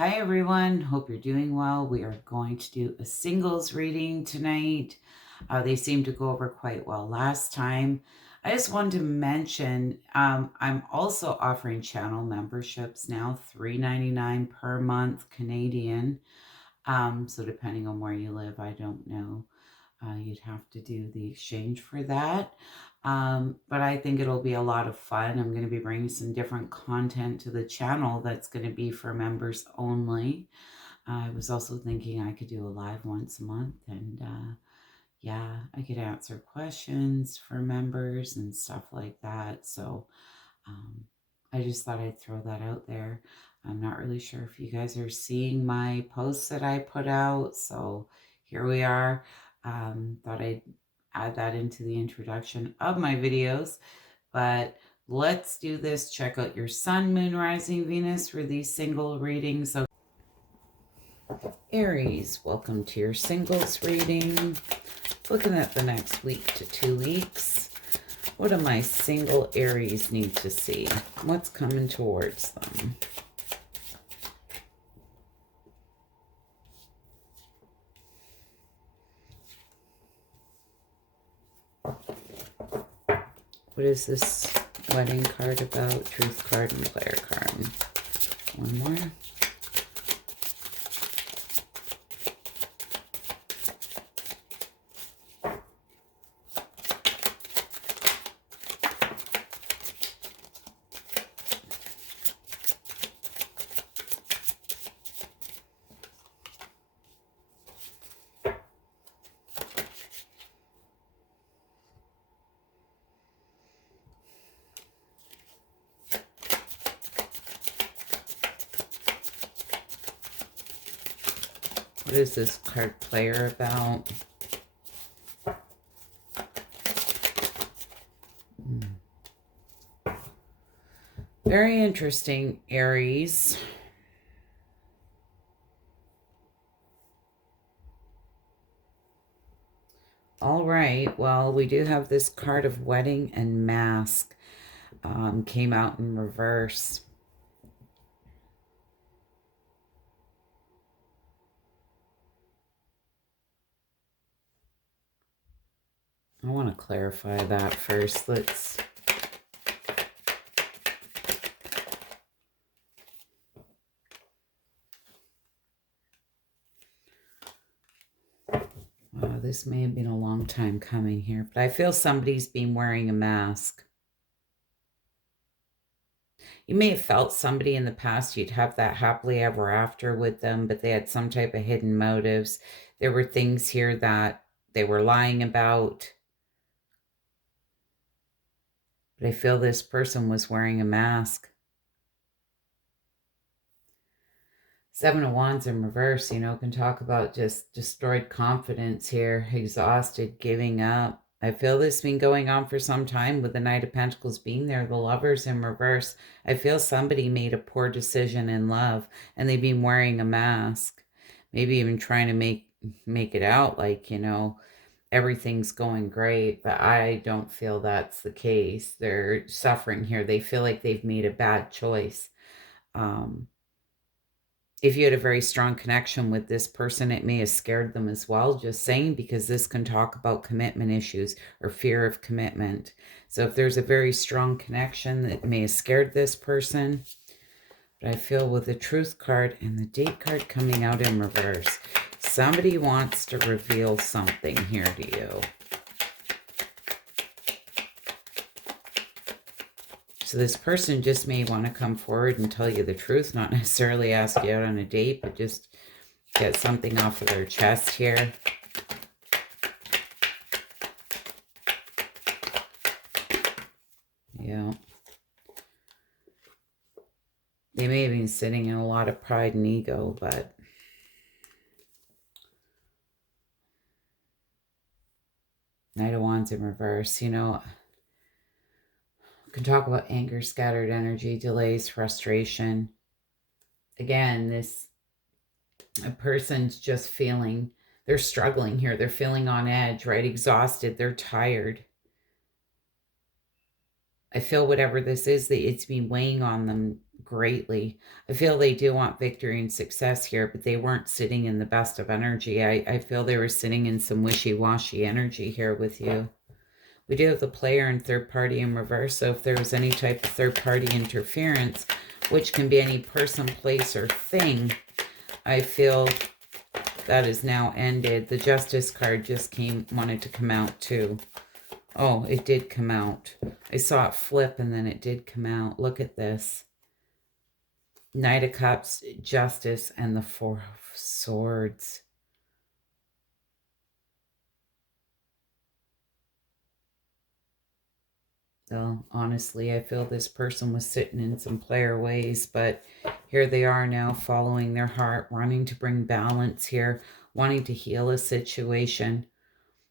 Hi everyone, hope you're doing well. We are going to do a singles reading tonight. They seemed to go over quite well last time. I just wanted to mention I'm also offering channel memberships now, $3.99 per month Canadian. So depending on where you live, I don't know. You'd have to do the exchange for that. But I think it'll be a lot of fun. I'm going to be bringing some different content to the channel that's going to be for members only. I was also thinking I could do a live once a month, and yeah, I could answer questions for members and stuff like that. So I just thought I'd throw that out there. I'm not really sure if you guys are seeing my posts that I put out. So here we are. Thought I'd add that into the introduction of my videos. But let's do this. Check out your sun, moon, rising, Venus for these single readings. So Aries, welcome to your singles reading. Looking at the next week to 2 weeks. What do my single Aries need to see? What's coming towards them? What is this wedding card about? Truth card and player card. One more. What is this card player about? Very interesting, Aries. All right, well, we do have this card of wedding and mask. Came out in reverse. I want to clarify that first. Let's... this may have been a long time coming here, but I feel somebody's been wearing a mask. You may have felt somebody in the past, you'd have that happily ever after with them, but they had some type of hidden motives. There were things here that they were lying about. But I feel this person was wearing a mask. Seven of Wands in reverse, can talk about just destroyed confidence here, exhausted, giving up. I feel this has been going on for some time with the Knight of Pentacles being there, the Lovers in reverse. I feel somebody made a poor decision in love and they've been wearing a mask. Maybe even trying to make it out like, everything's going great, but I don't feel that's the case. They're suffering here. They feel like they've made a bad choice. If you had a very strong connection with this person, it may have scared them as well, just saying, because this can talk about commitment issues or fear of commitment. So if there's a very strong connection, that may have scared this person. But I feel with the Truth card and the Date card coming out in reverse, somebody wants to reveal something here to you. So this person just may want to come forward and tell you the truth, not necessarily ask you out on a date, but just get something off of their chest here. Yeah. They may have been sitting in a lot of pride and ego, but Knight of Wands in reverse, we can talk about anger, scattered energy, delays, frustration. Again, a person's just feeling, they're struggling here. They're feeling on edge, right? Exhausted. They're tired. I feel whatever this is, that it's been weighing on them greatly. I feel they do want victory and success here, but they weren't sitting in the best of energy. I feel they were sitting in some wishy-washy energy here with you. We do have the player and third party in reverse, so if there was any type of third party interference, which can be any person, place, or thing, I feel that is now ended. The Justice card just wanted to come out too. Oh, it did come out. I saw it flip and then it did come out. Look at this. Knight of Cups, Justice, and the Four of Swords. So honestly, I feel this person was sitting in some player ways, but here they are now following their heart, wanting to bring balance here, wanting to heal a situation.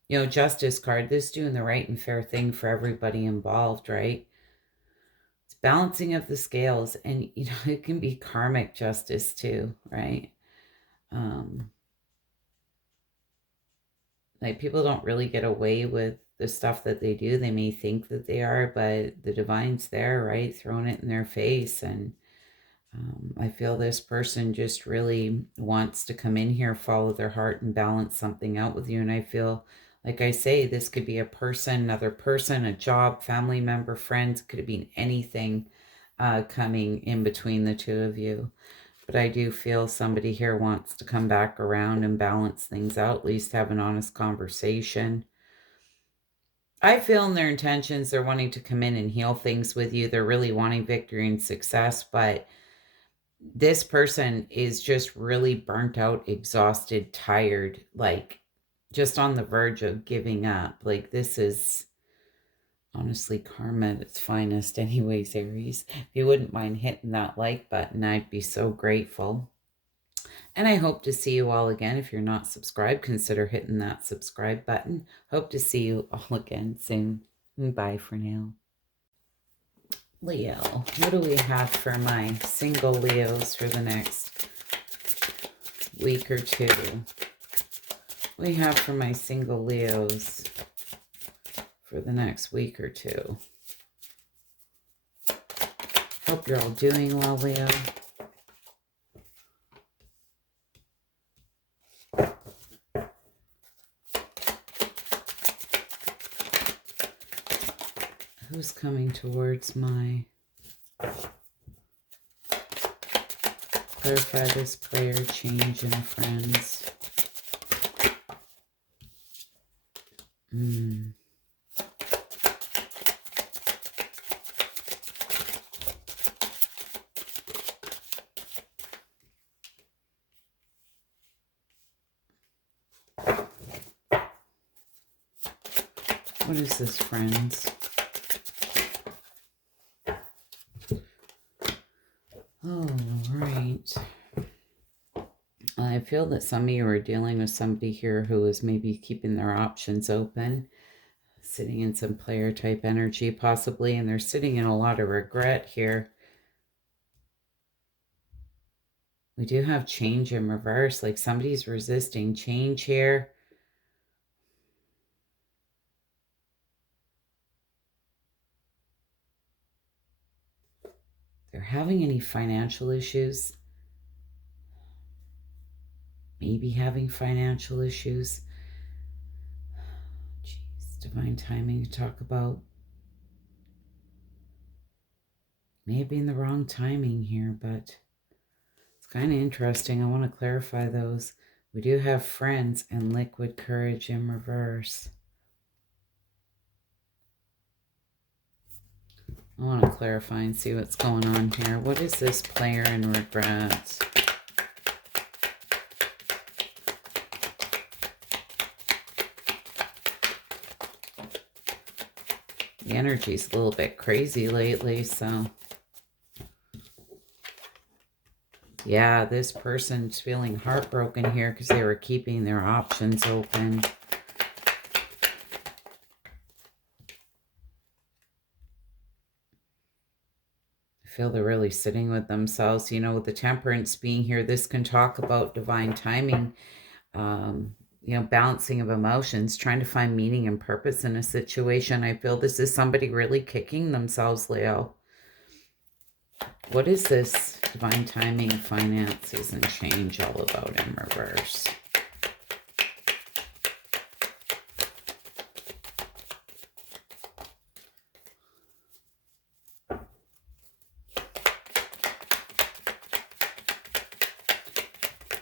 You know, Justice card, this is doing the right and fair thing for everybody involved, right? It's balancing of the scales, and, you know, it can be karmic justice too, right? Like, people don't really get away with the stuff that they do. They may think that they are, but the divine's there, right? Throwing it in their face. And I feel this person just really wants to come in here, follow their heart, and balance something out with you. And I feel, like I say, this could be a person, another person, a job, family member, friends. Could have been anything coming in between the two of you. But I do feel somebody here wants to come back around and balance things out, at least have an honest conversation. I feel in their intentions, they're wanting to come in and heal things with you. They're really wanting victory and success, but this person is just really burnt out, exhausted, tired, like just on the verge of giving up. Like, this is honestly karma at its finest anyways, Aries. If you wouldn't mind hitting that like button, I'd be so grateful. And I hope to see you all again. If you're not subscribed, consider hitting that subscribe button. Hope to see you all again soon. Bye for now. Leo, what do we have for my single Leos for the next week or two? We have for my single Leos for the next week or two. Hope you're all doing well, Leo. Who's coming towards my... Clarify this player change in friends. What is this, friends? Oh, right. I feel that some of you are dealing with somebody here who is maybe keeping their options open, sitting in some player type energy possibly, and they're sitting in a lot of regret here. We do have change in reverse, like somebody's resisting change here. They're having any financial issues. Maybe having financial issues. Jeez, divine timing to talk about. May have been the wrong timing here, but it's kind of interesting. I want to clarify those. We do have friends and liquid courage in reverse. I want to clarify and see what's going on here. What is this player in regrets? The energy's a little bit crazy lately, so... Yeah, this person's feeling heartbroken here because they were keeping their options open. I feel they're really sitting with themselves. You know, with the temperance being here, this can talk about divine timing. You balancing of emotions, trying to find meaning and purpose in a situation. I feel this is somebody really kicking themselves, Leo. What is this divine timing, finances, and change all about in reverse?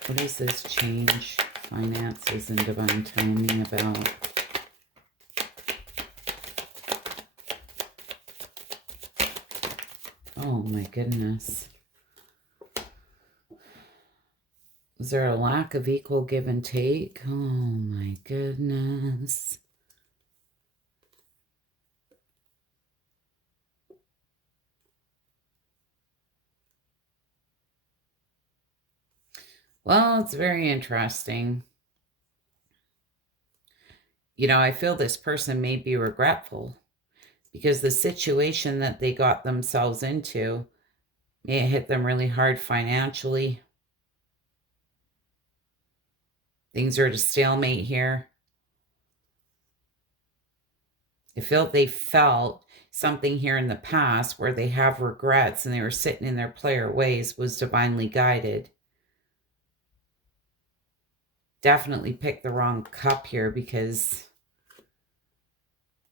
What is this change, finances, and divine timing about? Oh my goodness. Is there a lack of equal give and take? Oh my goodness. Well, it's very interesting. I feel this person may be regretful because the situation that they got themselves into may have hit them really hard financially. Things are at a stalemate here. I feel they felt something here in the past where they have regrets and they were sitting in their player ways was divinely guided. Definitely picked the wrong cup here because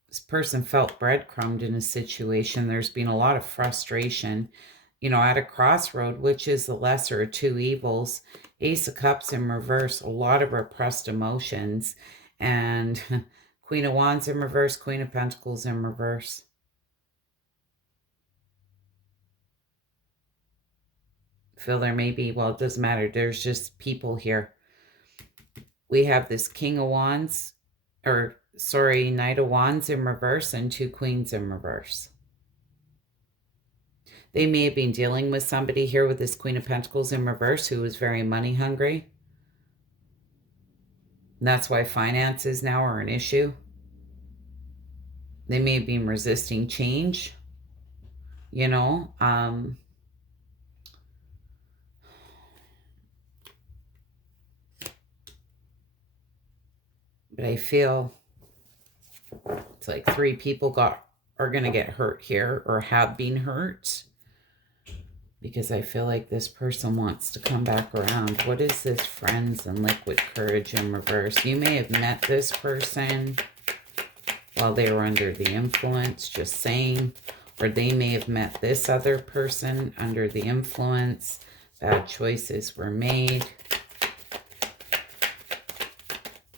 this person felt breadcrumbed in a situation. There's been a lot of frustration, at a crossroad, which is the lesser of two evils. Ace of Cups in reverse, a lot of repressed emotions. And Queen of Wands in reverse, Queen of Pentacles in reverse. Feel there may be, well, it doesn't matter. There's just people here. We have this King of Wands, Knight of Wands in reverse and two Queens in reverse. They may have been dealing with somebody here with this Queen of Pentacles in reverse who was very money hungry. And that's why finances now are an issue. They may have been resisting change, but I feel it's like three people are going to get hurt here or have been hurt because I feel like this person wants to come back around. What is this friends and liquid courage in reverse? You may have met this person while they were under the influence, just saying, or they may have met this other person under the influence. Bad choices were made.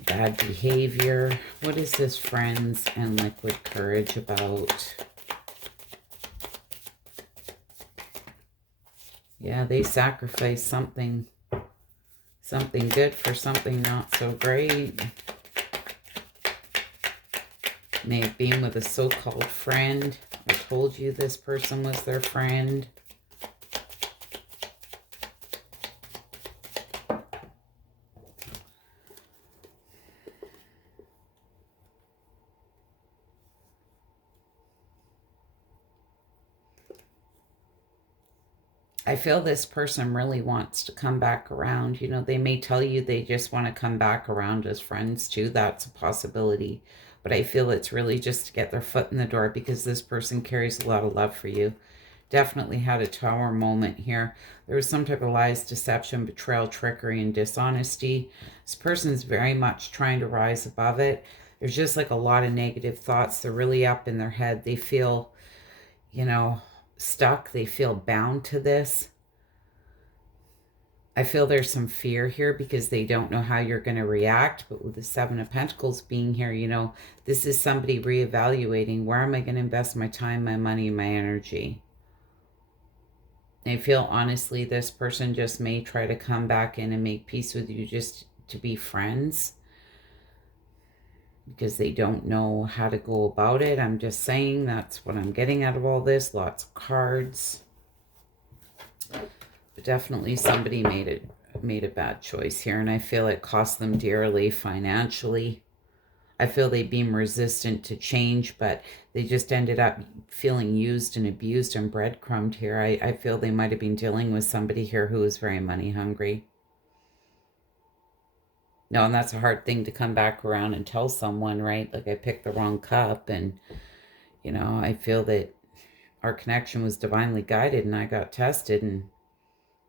Bad behavior. What is this friends and liquid courage about? Yeah, they sacrificed something good for something not so great. May have been with a so-called friend. I told you this person was their friend. I feel this person really wants to come back around. They may tell you they just want to come back around as friends too. That's a possibility. But I feel it's really just to get their foot in the door because this person carries a lot of love for you. Definitely had a Tower moment here. There was some type of lies, deception, betrayal, trickery, and dishonesty. This person's very much trying to rise above it. There's just like a lot of negative thoughts. They're really up in their head. They feel, stuck. They feel bound to this. I feel there's some fear here because they don't know how you're going to react. But with the Seven of Pentacles being here, this is somebody reevaluating. Where am I going to invest my time, my money, my energy? I feel honestly this person just may try to come back in and make peace with you just to be friends because they don't know how to go about it. I'm just saying that's what I'm getting out of all this. Lots of cards. But definitely somebody made a bad choice here, and I feel it cost them dearly financially. I feel they've been resistant to change, but they just ended up feeling used and abused and breadcrumbed here. I feel they might have been dealing with somebody here who is very money hungry. No, and that's a hard thing to come back around and tell someone, right? Like I picked the wrong cup, and I feel that our connection was divinely guided, and I got tested and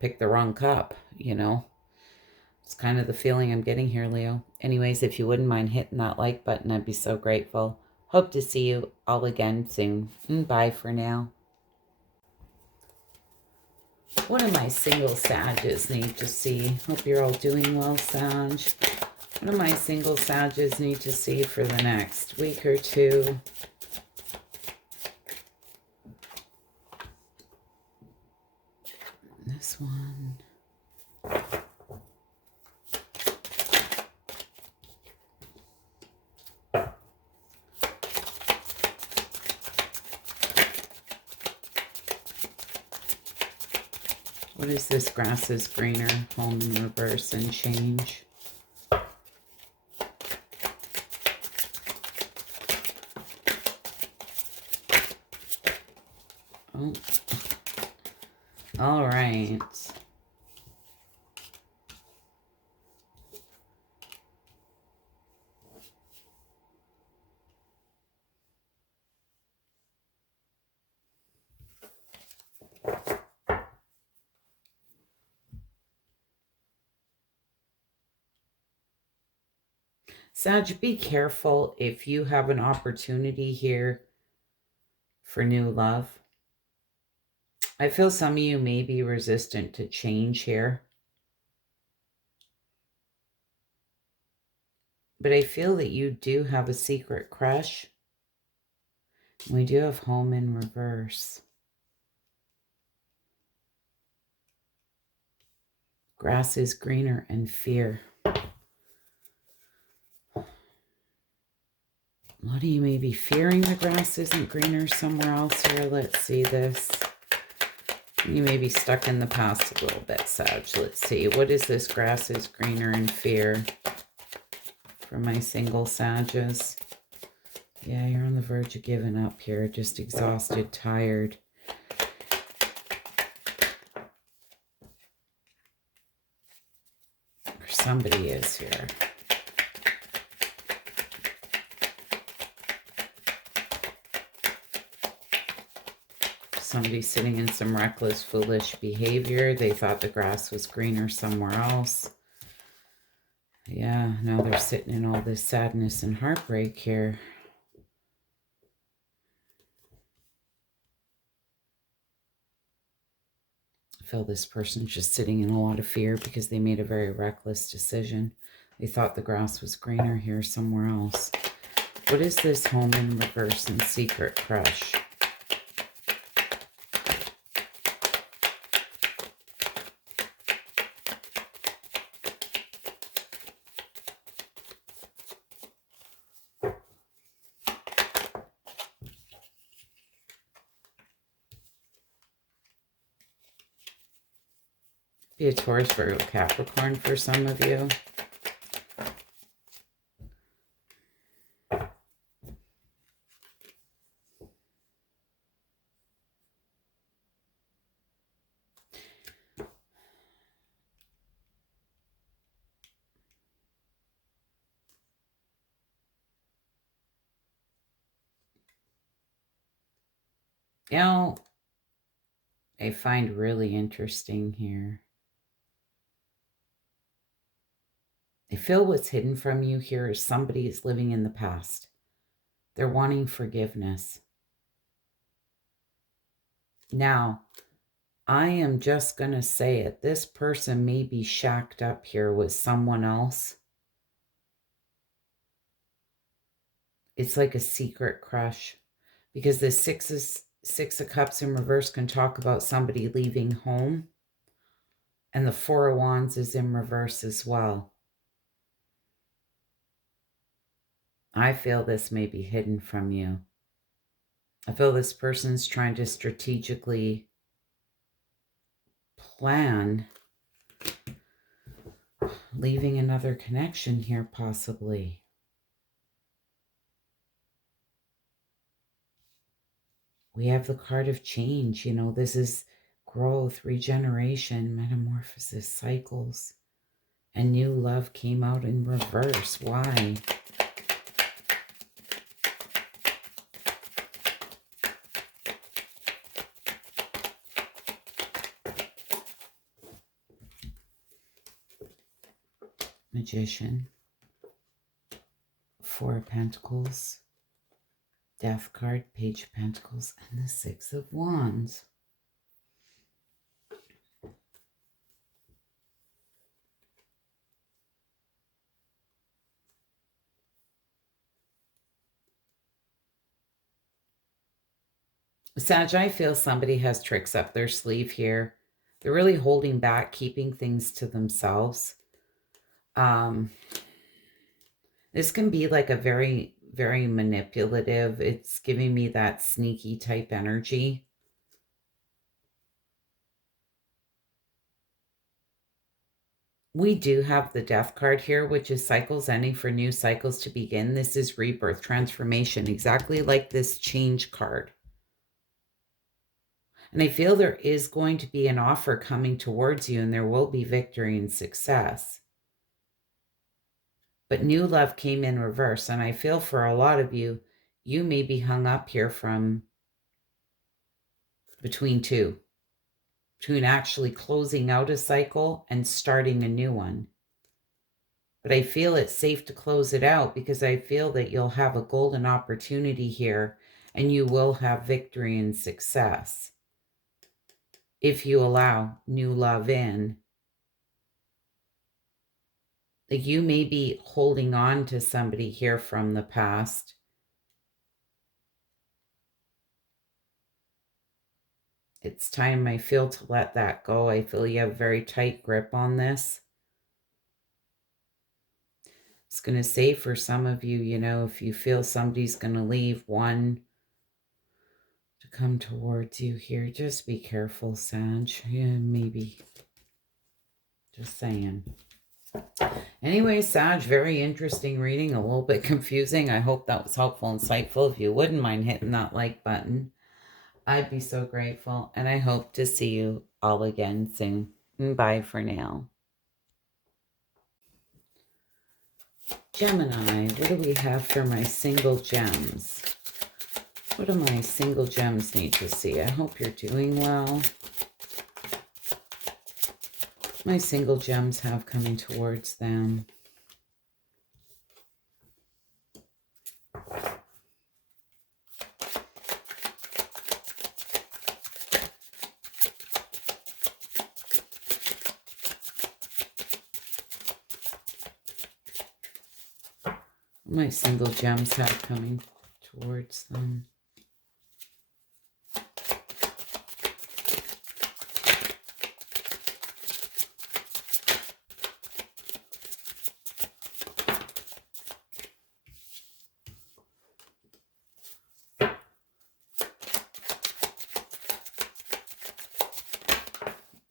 picked the wrong cup. It's kind of the feeling I'm getting here, Leo. Anyways, if you wouldn't mind hitting that like button, I'd be so grateful. Hope to see you all again soon. Bye for now. What do my single Sages need to see? Hope you're all doing well, Sag. What do my single Sages need to see for the next week or two? This one. What is this? Grass is greener, home in reverse and change. Oh. All right. Sag, be careful if you have an opportunity here for new love. I feel some of you may be resistant to change here. But I feel that you do have a secret crush. We do have home in reverse. Grass is greener and fear. What do you may be fearing the grass isn't greener somewhere else here? Let's see this. You may be stuck in the past a little bit, Sag. Let's see. What is this? Grass is greener in fear for my single Sages. Yeah, you're on the verge of giving up here. Just exhausted, tired. Or somebody is here. Somebody sitting in some reckless, foolish behavior. They thought the grass was greener somewhere else. Yeah, now they're sitting in all this sadness and heartbreak here. I feel this person's just sitting in a lot of fear because they made a very reckless decision. They thought the grass was greener here somewhere else. What is this home in reverse and secret crush? Be a Taurus, Virgo, Capricorn for some of you. I find really interesting here. I feel what's hidden from you here is somebody is living in the past. They're wanting forgiveness. Now, I am just going to say it. This person may be shacked up here with someone else. It's like a secret crush. Because the Six of Cups in reverse can talk about somebody leaving home. And the Four of Wands is in reverse as well. I feel this may be hidden from you. I feel this person's trying to strategically plan leaving another connection here, possibly. We have the card of change. This is growth, regeneration, metamorphosis, cycles. And new love came out in reverse. Why? Magician. Four of Pentacles. Death card, Page of Pentacles, and the Six of Wands. Sag, I feel somebody has tricks up their sleeve here. They're really holding back, keeping things to themselves. This can be like a very, very manipulative. It's giving me that sneaky type energy. We do have the Death card here, which is cycles ending for new cycles to begin. This is rebirth, transformation, exactly like this change card. And I feel there is going to be an offer coming towards you, and there will be victory and success. But new love came in reverse, and I feel for a lot of you, you may be hung up here from between actually closing out a cycle and starting a new one. But I feel it's safe to close it out because I feel that you'll have a golden opportunity here and you will have victory and success if you allow new love in. Like, you may be holding on to somebody here from the past. It's time, I feel, to let that go. I feel you have a very tight grip on this. I was going to say, for some of you, you know, if you feel somebody's going to leave, one to come towards you here, just be careful, Sag. Yeah, maybe. Just saying. Anyway, Sag, very interesting reading, a little bit confusing. I hope that was helpful, insightful. If you wouldn't mind hitting that like button, I'd be so grateful. And I hope to see you all again soon. Bye for now. Gemini, what do we have for my single gems? What do my single gems need to see? I hope you're doing well. My single gems have coming towards them. My single gems have coming towards them.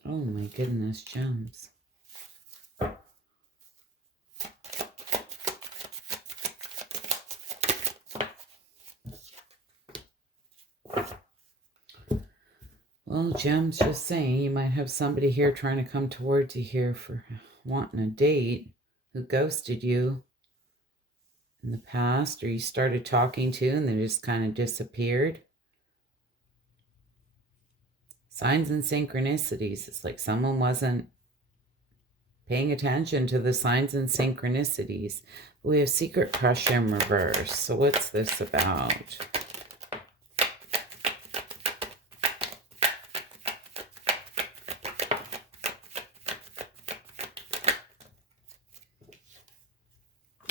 Oh my goodness, gems. Well, gems, just saying, you might have somebody here trying to come towards you here for wanting a date who ghosted you in the past, or you started talking to and they just kind of disappeared. Signs and synchronicities. It's like someone wasn't paying attention to the signs and synchronicities. We have secret crush in reverse. So what's this about?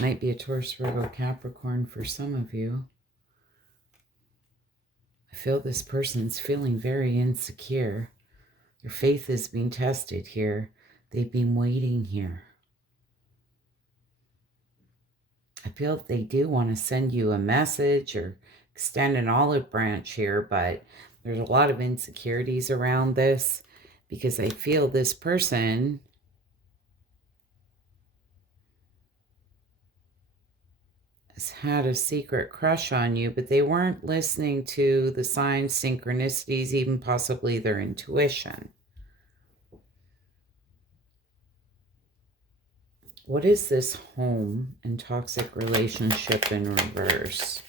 Might be a Taurus, Virgo, Capricorn for some of you. I feel this person's feeling very insecure. Their faith is being tested here. They've been waiting here. I feel they do want to send you a message or extend an olive branch here, but there's a lot of insecurities around this because I feel this person has had a secret crush on you, but they weren't listening to the signs, synchronicities, even possibly their intuition. What is this home and toxic relationship in reverse?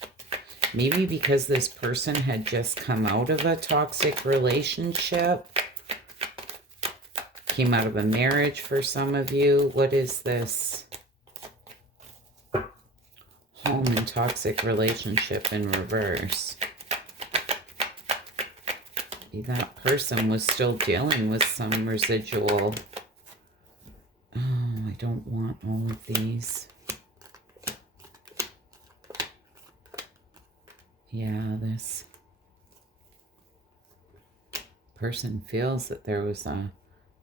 Maybe because this person had just come out of a toxic relationship, came out of a marriage for some of you. What is this home and toxic relationship in reverse? Maybe that person was still dealing with some residual. Oh, I don't want all of these. Yeah, this person feels that there was a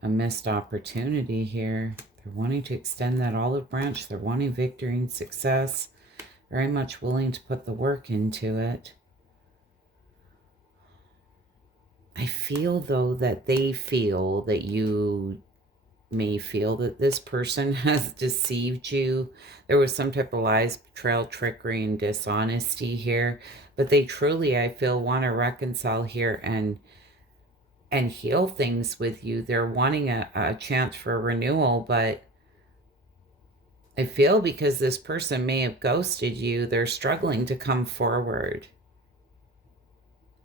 missed opportunity here. They're wanting to extend that olive branch. They're wanting victory and success. Very much willing to put the work into it. I feel, though, that they feel that you may feel that this person has deceived you. There was some type of lies, betrayal, trickery, and dishonesty here. But they truly, I feel, want to reconcile here and heal things with you. They're wanting a chance for a renewal, but I feel because this person may have ghosted you, they're struggling to come forward.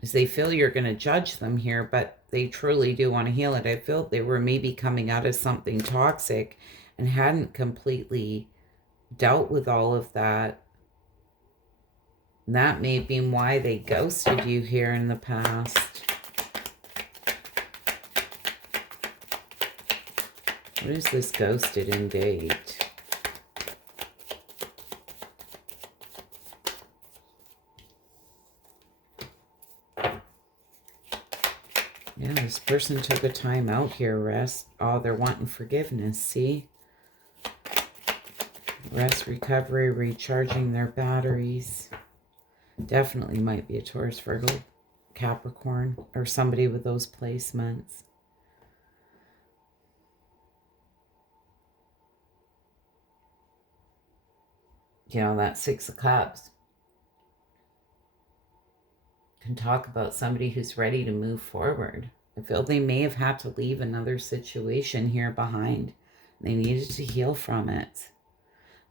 As they feel you're going to judge them here, but they truly do want to heal it. I feel they were maybe coming out of something toxic and hadn't completely dealt with all of that. That may have been why they ghosted you here in the past. What is this ghosted in date? Yeah, this person took a time out here, rest. Oh, they're wanting forgiveness, see? Rest, recovery, recharging their batteries. Definitely might be a Taurus, Virgo, Capricorn, or somebody with those placements. You know, that Six of Cups can talk about somebody who's ready to move forward. I feel they may have had to leave another situation here behind. They needed to heal from it.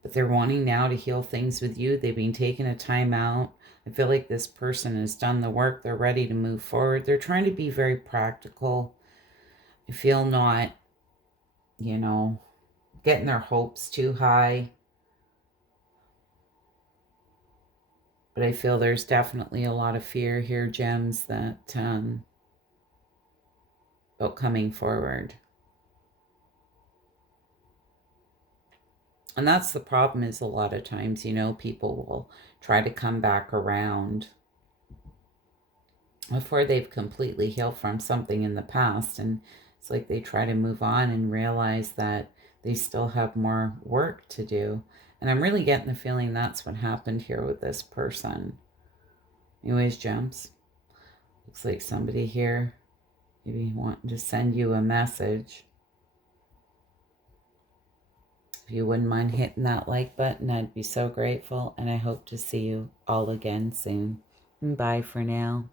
But they're wanting now to heal things with you. They've been taking a time out. I feel like this person has done the work. They're ready to move forward. They're trying to be very practical. I feel not, you know, getting their hopes too high. But I feel there's definitely a lot of fear here, gems, that about coming forward. And that's the problem, is a lot of times, you know, people will try to come back around before they've completely healed from something in the past. And it's like they try to move on and realize that they still have more work to do. And I'm really getting the feeling that's what happened here with this person. Anyways, gems, looks like somebody here maybe wanting to send you a message. If you wouldn't mind hitting that like button, I'd be so grateful. And I hope to see you all again soon. Bye for now.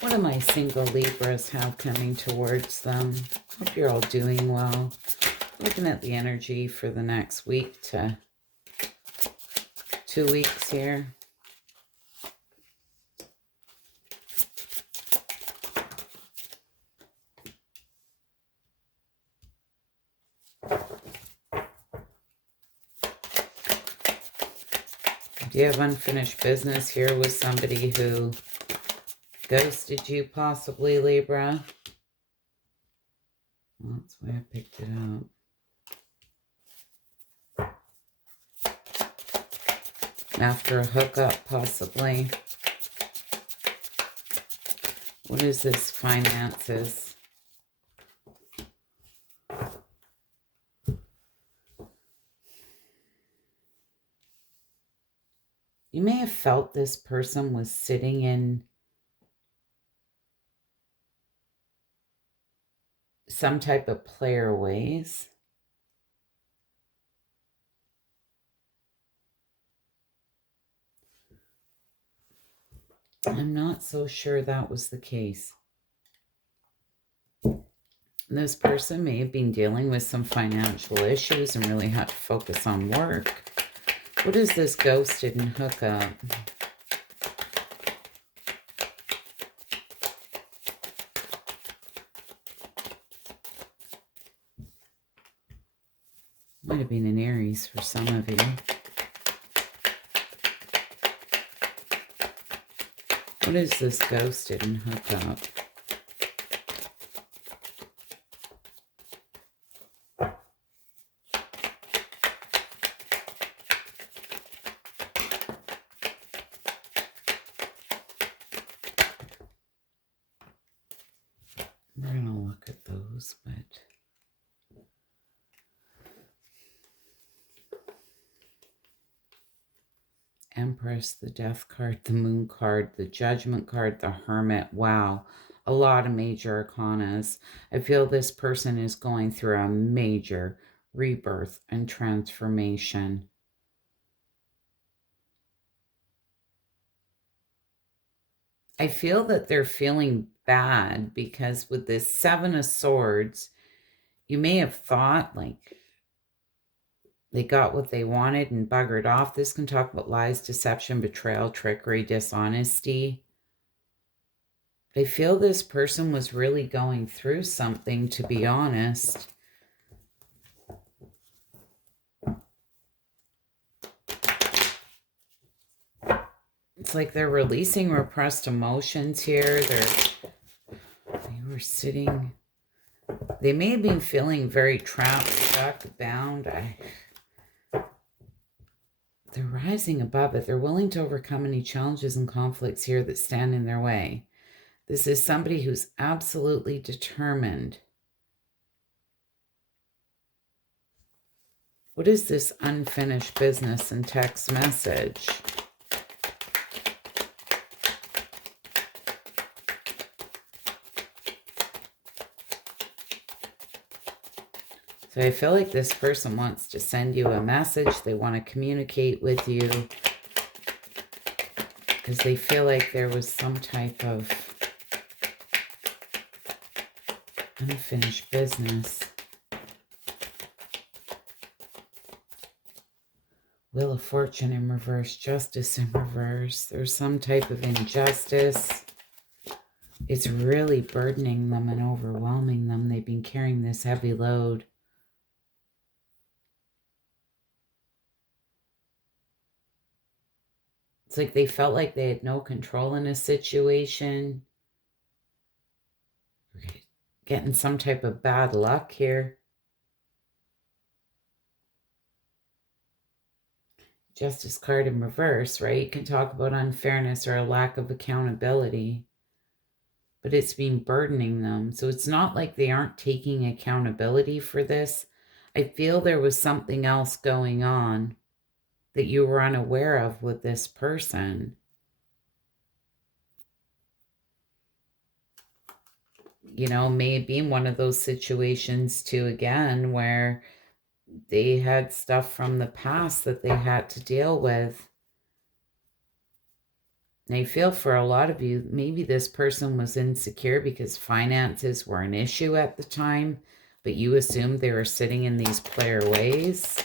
What do my single Libras have coming towards them? Hope you're all doing well. Looking at the energy for the next week to 2 weeks here. Do you have unfinished business here with somebody who ghosted you, possibly, Libra? Well, that's why I picked it up. After a hookup, possibly. What is this finances? You may have felt this person was sitting in some type of player ways. I'm not so sure that was the case. This person may have been dealing with some financial issues and really had to focus on work. What is this ghosted and hookup? Might have been an Aries for some of you. What is this ghosted and hookup? We're going to look at those, but... Empress, the Death card, the Moon card, the Judgment card, the Hermit. Wow, a lot of major arcanas. I feel this person is going through a major rebirth and transformation. I feel that they're feeling bad because with this Seven of Swords, you may have thought like they got what they wanted and buggered off. This can talk about lies, deception, betrayal, trickery, dishonesty. I feel this person was really going through something, to be honest. It's like they're releasing repressed emotions here. They were sitting... They may have been feeling very trapped, stuck, bound. They're rising above it. They're willing to overcome any challenges and conflicts here that stand in their way. This is somebody who's absolutely determined. What is this unfinished business and text message? So I feel like this person wants to send you a message. They want to communicate with you because they feel like there was some type of unfinished business. Wheel of Fortune in reverse, Justice in reverse. There's some type of injustice. It's really burdening them and overwhelming them. They've been carrying this heavy load. It's like they felt like they had no control in a situation. We're getting some type of bad luck here. Justice card in reverse, right? You can talk about unfairness or a lack of accountability, but it's been burdening them. So it's not like they aren't taking accountability for this. I feel there was something else going on that you were unaware of with this person. You know, may have been one of those situations too, again, where they had stuff from the past that they had to deal with. And I feel for a lot of you, maybe this person was insecure because finances were an issue at the time, but you assumed they were sitting in these player ways.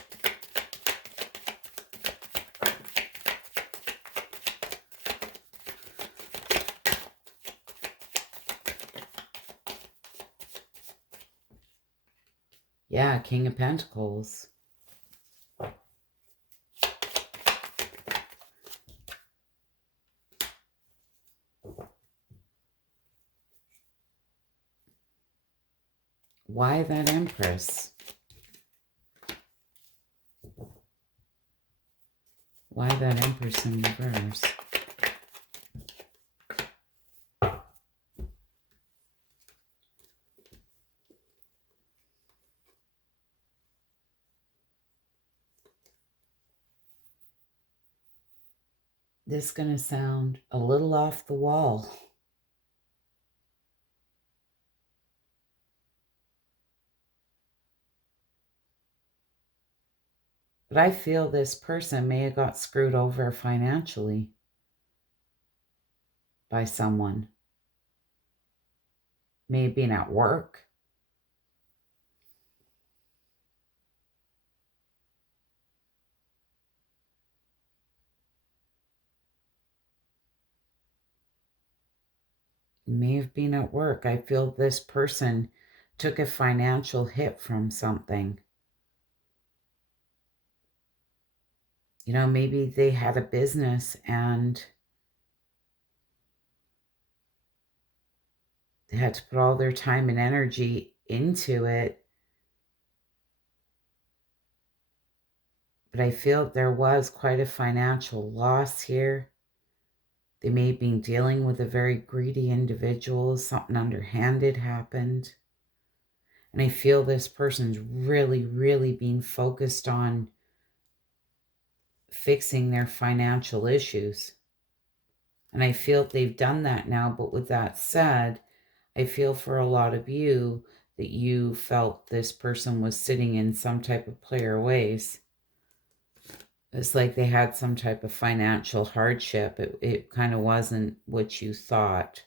Yeah, King of Pentacles. Why that Empress? Why that Empress in reverse? This is going to sound a little off the wall. But I feel this person may have got screwed over financially by someone. May have been at work. may have been at work. I feel this person took a financial hit from something. You know, maybe they had a business and they had to put all their time and energy into it. But I feel there was quite a financial loss here. They may have been dealing with a very greedy individual. Something underhanded happened. And I feel this person's really, really being focused on fixing their financial issues. And I feel they've done that now. But with that said, I feel for a lot of you that you felt this person was sitting in some type of player ways. It's like they had some type of financial hardship. It kind of wasn't what you thought.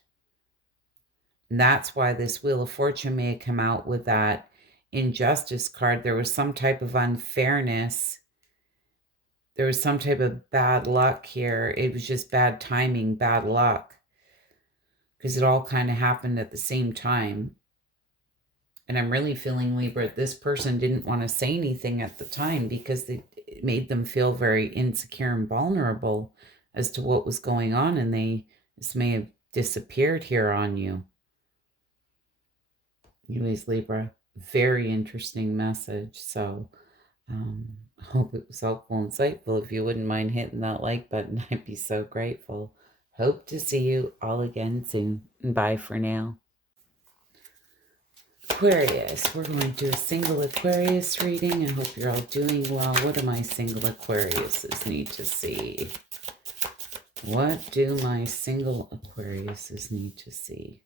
And that's why this Wheel of Fortune may have come out with that injustice card. There was some type of unfairness. There was some type of bad luck here. It was just bad timing, bad luck. Because it all kind of happened at the same time. And I'm really feeling, Libra, this person didn't want to say anything at the time because it made them feel very insecure and vulnerable as to what was going on. And this may have disappeared here on you. Anyways, Libra, very interesting message. So I hope it was helpful and insightful. If you wouldn't mind hitting that like button, I'd be so grateful. Hope to see you all again soon. Bye for now. Aquarius, we're going to do a single Aquarius reading. I hope you're all doing well. What do my single Aquariuses need to see? What do my single Aquariuses need to see?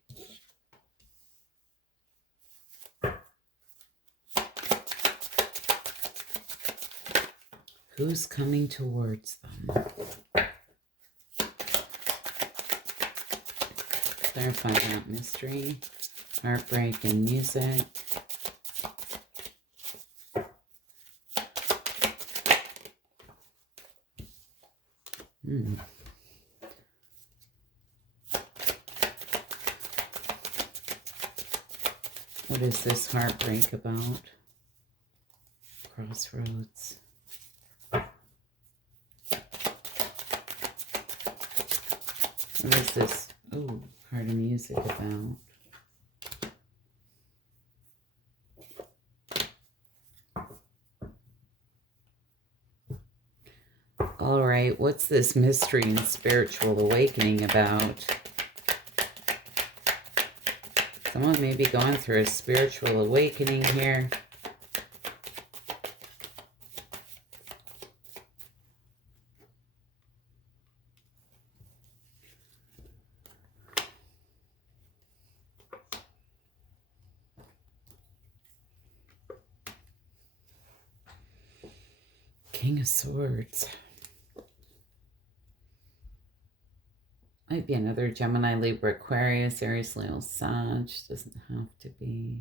Who's coming towards them? Clarify that mystery. Heartbreak and music. What is this heartbreak about? Crossroads. What is this? Oh, part of music about? All right, what's this mystery and spiritual awakening about? Someone may be going through a spiritual awakening here. King of Swords. Might be another Gemini, Libra, Aquarius, Aries, Leo, Sag. Doesn't have to be.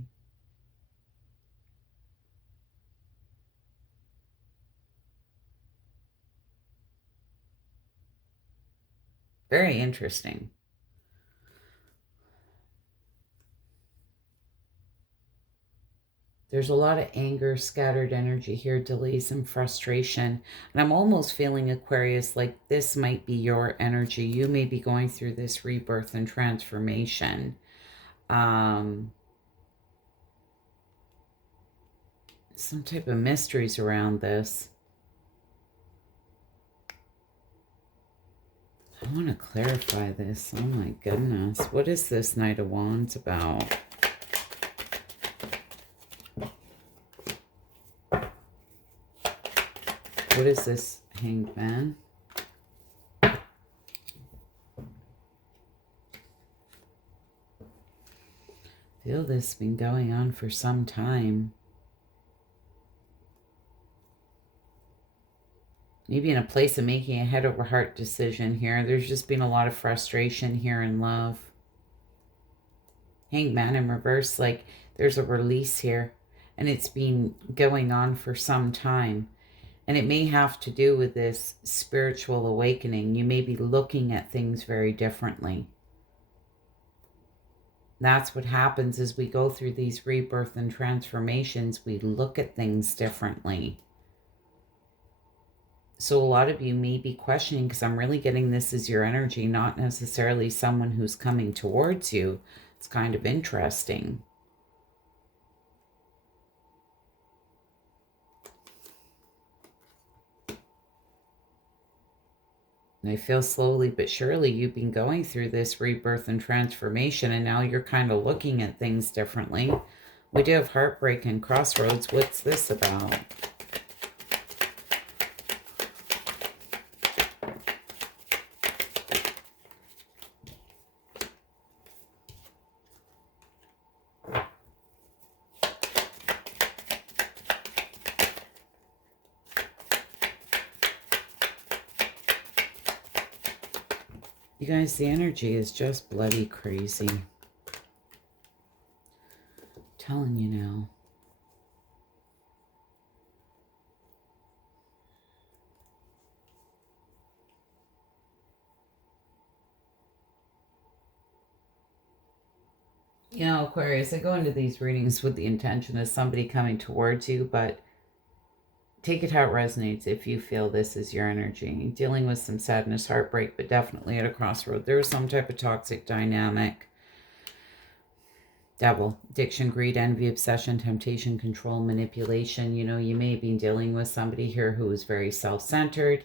Very interesting. There's a lot of anger, scattered energy here, delays and frustration. And I'm almost feeling, Aquarius, like this might be your energy. You may be going through this rebirth and transformation. Some type of mysteries around this. I want to clarify this. Oh my goodness. What is this Knight of Wands about? What is this Hanged Man? Feel this has been going on for some time. Maybe in a place of making a head over heart decision here. There's just been a lot of frustration here in love. Hanged Man in reverse, like there's a release here. And it's been going on for some time. And it may have to do with this spiritual awakening. You may be looking at things very differently. That's what happens as we go through these rebirth and transformations. We look at things differently. So a lot of you may be questioning, because I'm really getting this as your energy, not necessarily someone who's coming towards you. It's kind of interesting. And I feel slowly but surely you've been going through this rebirth and transformation, and now you're kind of looking at things differently. We do have heartbreak and crossroads. What's this about? You guys, the energy is just bloody crazy. I'm telling you now. You know, Aquarius, I go into these readings with the intention of somebody coming towards you, but take it how it resonates. If you feel this is your energy, dealing with some sadness, heartbreak, but definitely at a crossroad. There is some type of toxic dynamic. Devil, addiction, greed, envy, obsession, temptation, control, manipulation. You know, you may have been dealing with somebody here who is very self-centered,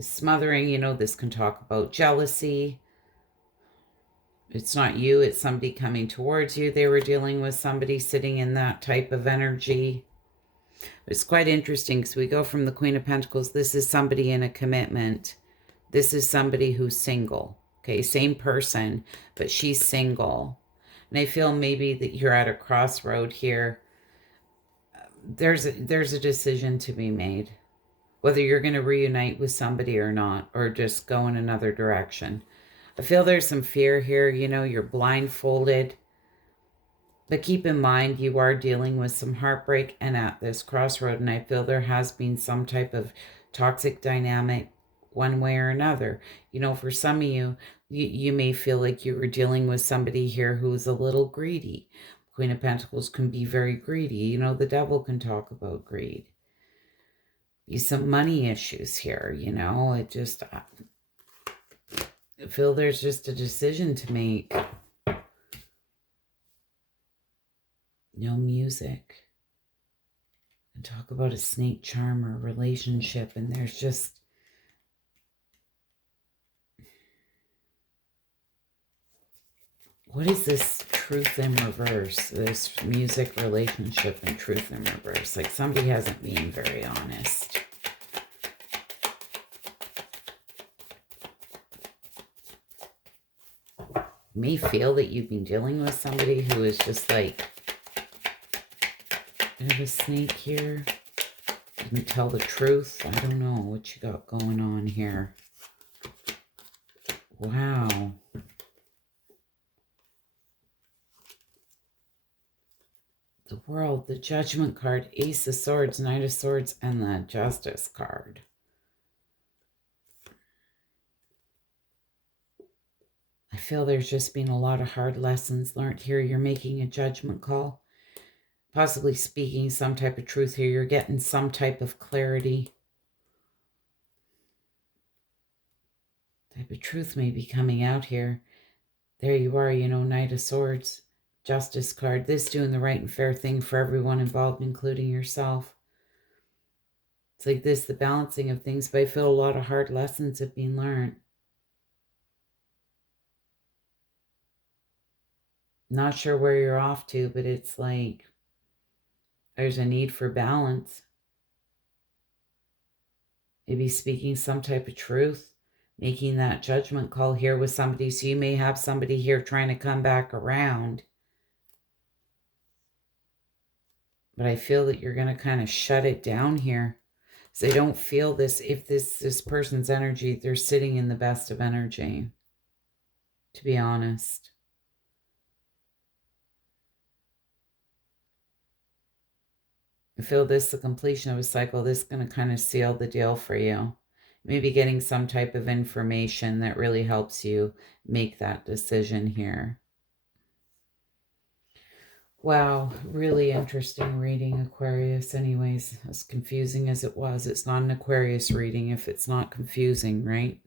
smothering. You know, this can talk about jealousy. It's not you, it's somebody coming towards you. They were dealing with somebody sitting in that type of energy. It's quite interesting because we go from the Queen of Pentacles. This is somebody in a commitment. This is somebody who's single. Okay, same person, but she's single. And I feel maybe that you're at a crossroad here. There's a decision to be made. Whether you're going to reunite with somebody or not, or just go in another direction. I feel there's some fear here. You know, you're blindfolded. But keep in mind, you are dealing with some heartbreak and at this crossroad. And I feel there has been some type of toxic dynamic one way or another. You know, for some of you, you may feel like you were dealing with somebody here who's a little greedy. Queen of Pentacles can be very greedy. You know, the devil can talk about greed. Be some money issues here, you know. I feel there's just a decision to make. No music. And talk about a snake charmer relationship, and there's just what is this truth in reverse? This music relationship and truth in reverse. Like somebody hasn't been very honest. You may feel that you've been dealing with somebody who is just like bit of a snake here. Didn't tell the truth. I don't know what you got going on here. Wow. The World, the Judgment card, Ace of Swords, Knight of Swords, and the Justice card. I feel there's just been a lot of hard lessons learned here. You're making a judgment call. Possibly speaking some type of truth here. You're getting some type of clarity. Type of truth may be coming out here. There you are, you know, Knight of Swords, Justice card. This doing the right and fair thing for everyone involved, including yourself. It's like this, the balancing of things, but I feel a lot of hard lessons have been learned. Not sure where you're off to, but it's like there's a need for balance. Maybe speaking some type of truth, making that judgment call here with somebody. So you may have somebody here trying to come back around. But I feel that you're going to kind of shut it down here. So I don't feel this, if this person's energy, they're sitting in the best of energy, to be honest. I feel this, the completion of a cycle, this is going to kind of seal the deal for you. Maybe getting some type of information that really helps you make that decision here. Wow, really interesting reading, Aquarius. Anyways, as confusing as it was, it's not an Aquarius reading if it's not confusing, right?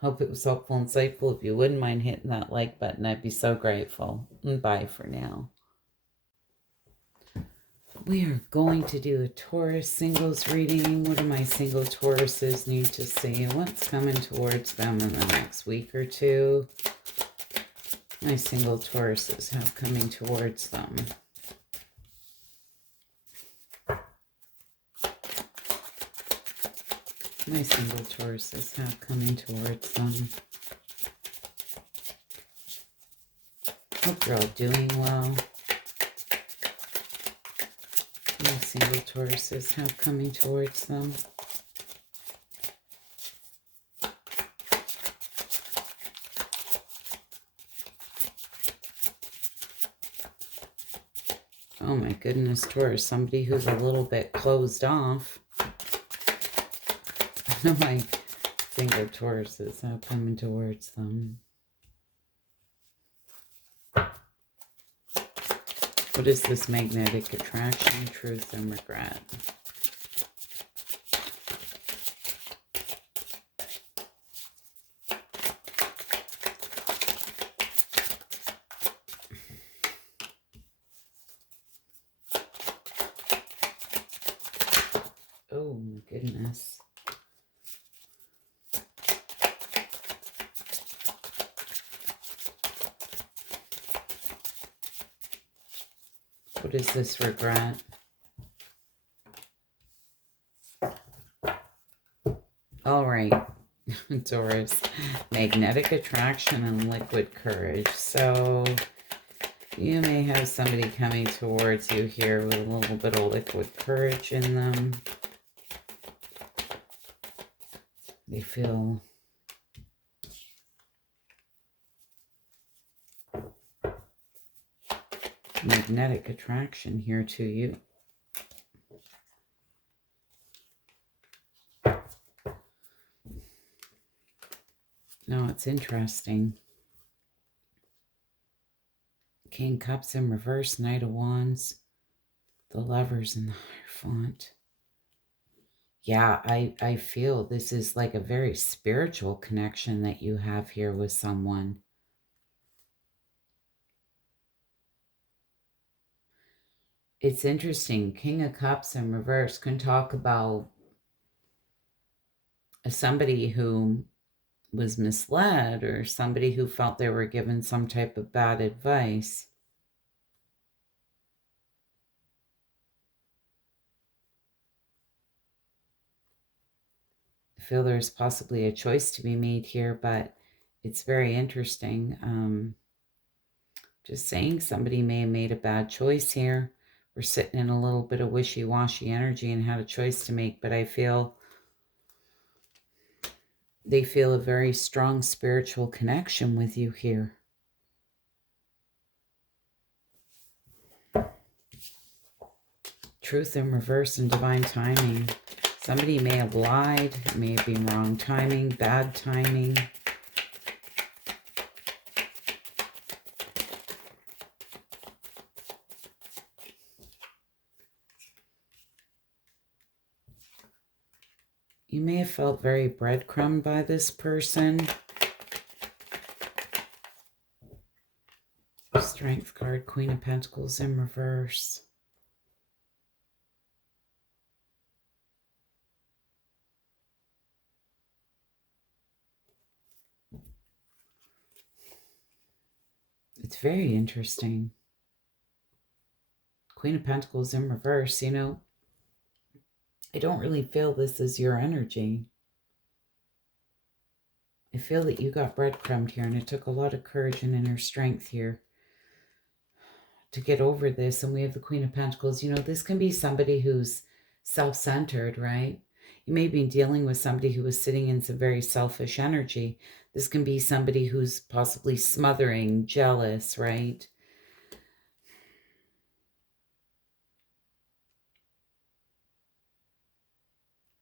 Hope it was helpful and insightful. If you wouldn't mind hitting that like button, I'd be so grateful. And bye for now. We are going to do a Taurus singles reading. What do my single Tauruses need to see? What's coming towards them in the next week or two? My single Tauruses have coming towards them. My single Tauruses have coming towards them. Hope you're all doing well. My single Tauruses have coming towards them. Oh my goodness, Taurus, somebody who's a little bit closed off. My single Tauruses have coming towards them. What is this magnetic attraction, truth, and regret? Oh my goodness. What is this regret? All right, Taurus, magnetic attraction and liquid courage. So you may have somebody coming towards you here with a little bit of liquid courage in them. They feel magnetic attraction here to you. No, it's interesting. King Cups in reverse, Knight of Wands, the Lovers in the Hierophant. Yeah, I feel this is like a very spiritual connection that you have here with someone. It's interesting. King of Cups in reverse can talk about somebody who was misled or somebody who felt they were given some type of bad advice. I feel there's possibly a choice to be made here, but it's very interesting. Just saying, somebody may have made a bad choice here. We're sitting in a little bit of wishy-washy energy and had a choice to make, but I feel they feel a very strong spiritual connection with you here. Truth in reverse and divine timing. Somebody may have lied, may have been wrong timing, bad timing. You may have felt very breadcrumbed by this person. Strength card, Queen of Pentacles in reverse. It's very interesting. Queen of Pentacles in reverse, you know, I don't really feel this is your energy. I feel that you got breadcrumbed here, and it took a lot of courage and inner strength here to get over this. And we have the Queen of Pentacles. You know, this can be somebody who's self-centered, right? You may be dealing with somebody who is sitting in some very selfish energy. This can be somebody who's possibly smothering, jealous, right?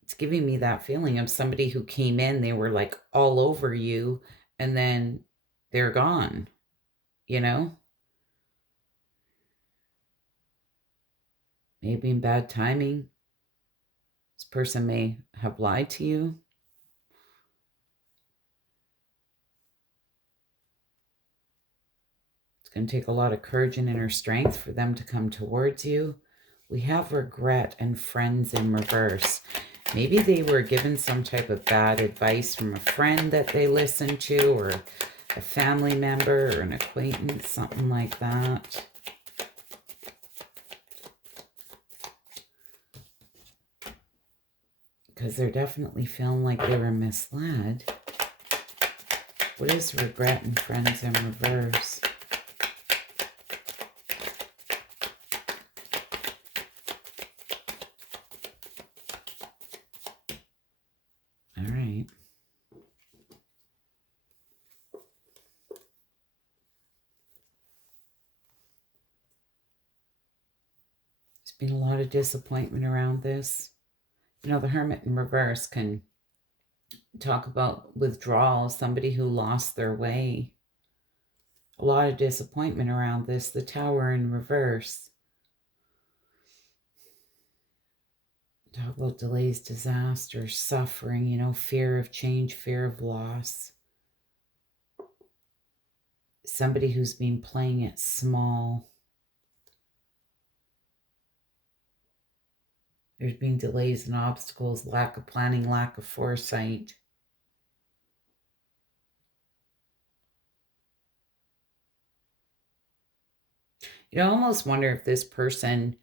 It's giving me that feeling of somebody who came in, they were like all over you, and then they're gone, you know? Maybe in bad timing. This person may have lied to you. It's going to take a lot of courage and inner strength for them to come towards you. We have regret and friends in reverse. Maybe they were given some type of bad advice from a friend that they listened to, or a family member or an acquaintance, something like that. Because they're definitely feeling like they were misled. What is regret and friends in reverse? All right. There's been a lot of disappointment around this. You know, the Hermit in reverse can talk about withdrawal, somebody who lost their way. A lot of disappointment around this. The Tower in reverse. Talk about delays, disasters, suffering, you know, fear of change, fear of loss. Somebody who's been playing it small. There's been delays and obstacles, lack of planning, lack of foresight. You almost wonder if this person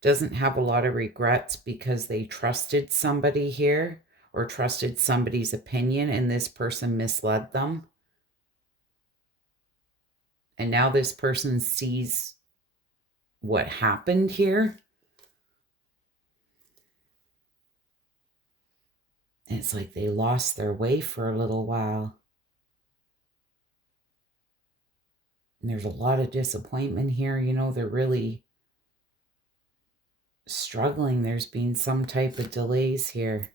doesn't have a lot of regrets because they trusted somebody here or trusted somebody's opinion and this person misled them. And now this person sees what happened here. And it's like they lost their way for a little while. And there's a lot of disappointment here. You know, they're really struggling. There's been some type of delays here.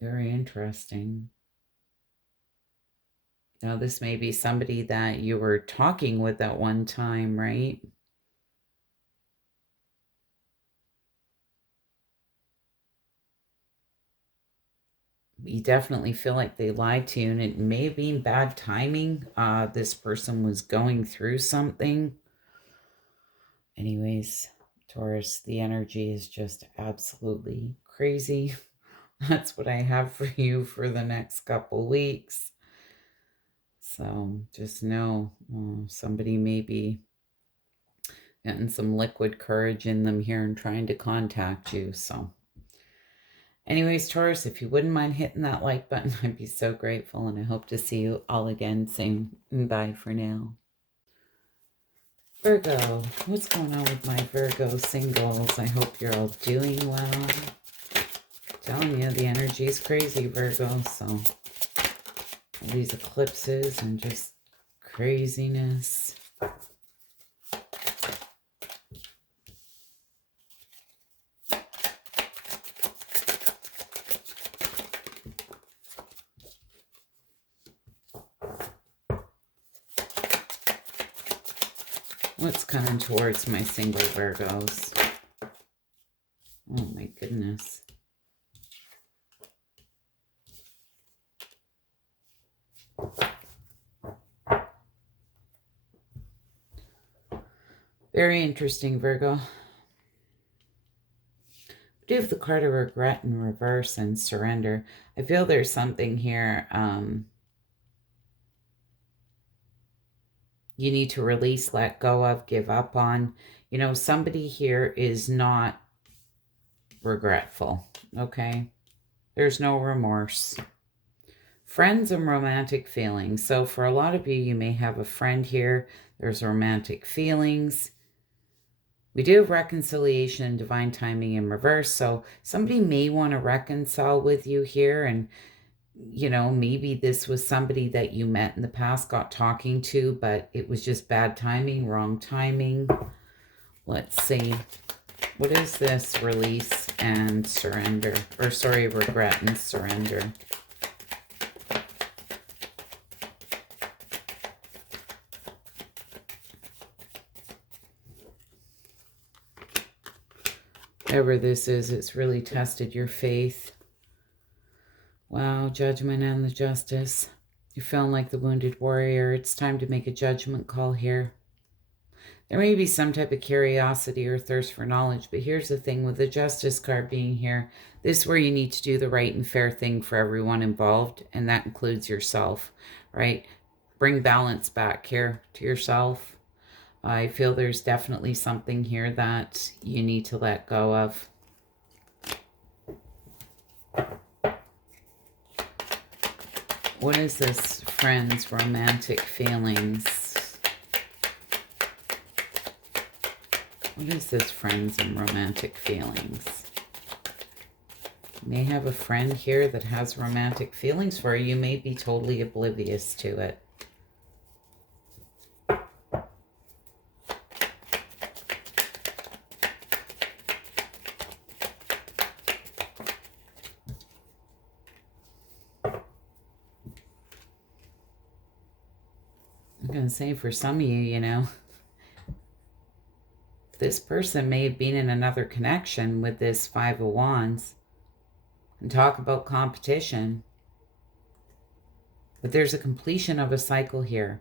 Very interesting. Now, this may be somebody that you were talking with at one time, right? You definitely feel like they lied to you, and it may have been bad timing. This person was going through something. Anyways, Taurus, the energy is just absolutely crazy. That's what I have for you for the next couple weeks. So just know somebody may be getting some liquid courage in them here and trying to contact you. So anyways, Taurus, if you wouldn't mind hitting that like button, I'd be so grateful. And I hope to see you all again soon. Bye for now. Virgo, what's going on with my Virgo singles? I hope you're all doing well. Telling you, the energy is crazy, Virgo. So all these eclipses and just craziness. What's coming towards my single Virgos? Oh my goodness. Very interesting, Virgo. We do have the card of regret in reverse and surrender. I feel there's something here you need to release, let go of, give up on. You know, somebody here is not regretful, okay? There's no remorse. Friends and romantic feelings. So for a lot of you, you may have a friend here. There's romantic feelings. We do have reconciliation and divine timing in reverse. So somebody may want to reconcile with you here. And, you know, maybe this was somebody that you met in the past, got talking to, but it was just bad timing, wrong timing. Let's see. What is this? Release and surrender. Or sorry, regret and surrender. Whatever this is, it's really tested your faith. Wow, judgment and the justice. You're feeling like the wounded warrior. It's time to make a judgment call here. There may be some type of curiosity or thirst for knowledge, but here's the thing with the justice card being here. This is where you need to do the right and fair thing for everyone involved, and that includes yourself, right? Bring balance back here to yourself. I feel there's definitely something here that you need to let go of. What is this friend's romantic feelings? What is this friends and romantic feelings? You may have a friend here that has romantic feelings for you. You may be totally oblivious to it. I'm going to say for some of you, you know, this person may have been in another connection with this Five of Wands and talk about competition. But there's a completion of a cycle here.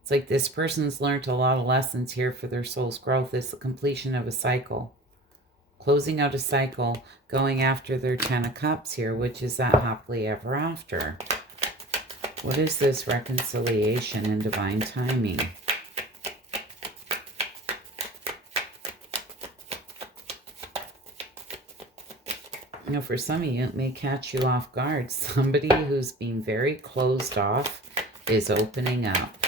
It's like this person's learned a lot of lessons here for their soul's growth. It's the completion of a cycle. Closing out a cycle, going after their Ten of Cups here, which is that happily ever after. What is this reconciliation and divine timing? You know, for some of you, it may catch you off guard. Somebody who's been very closed off is opening up.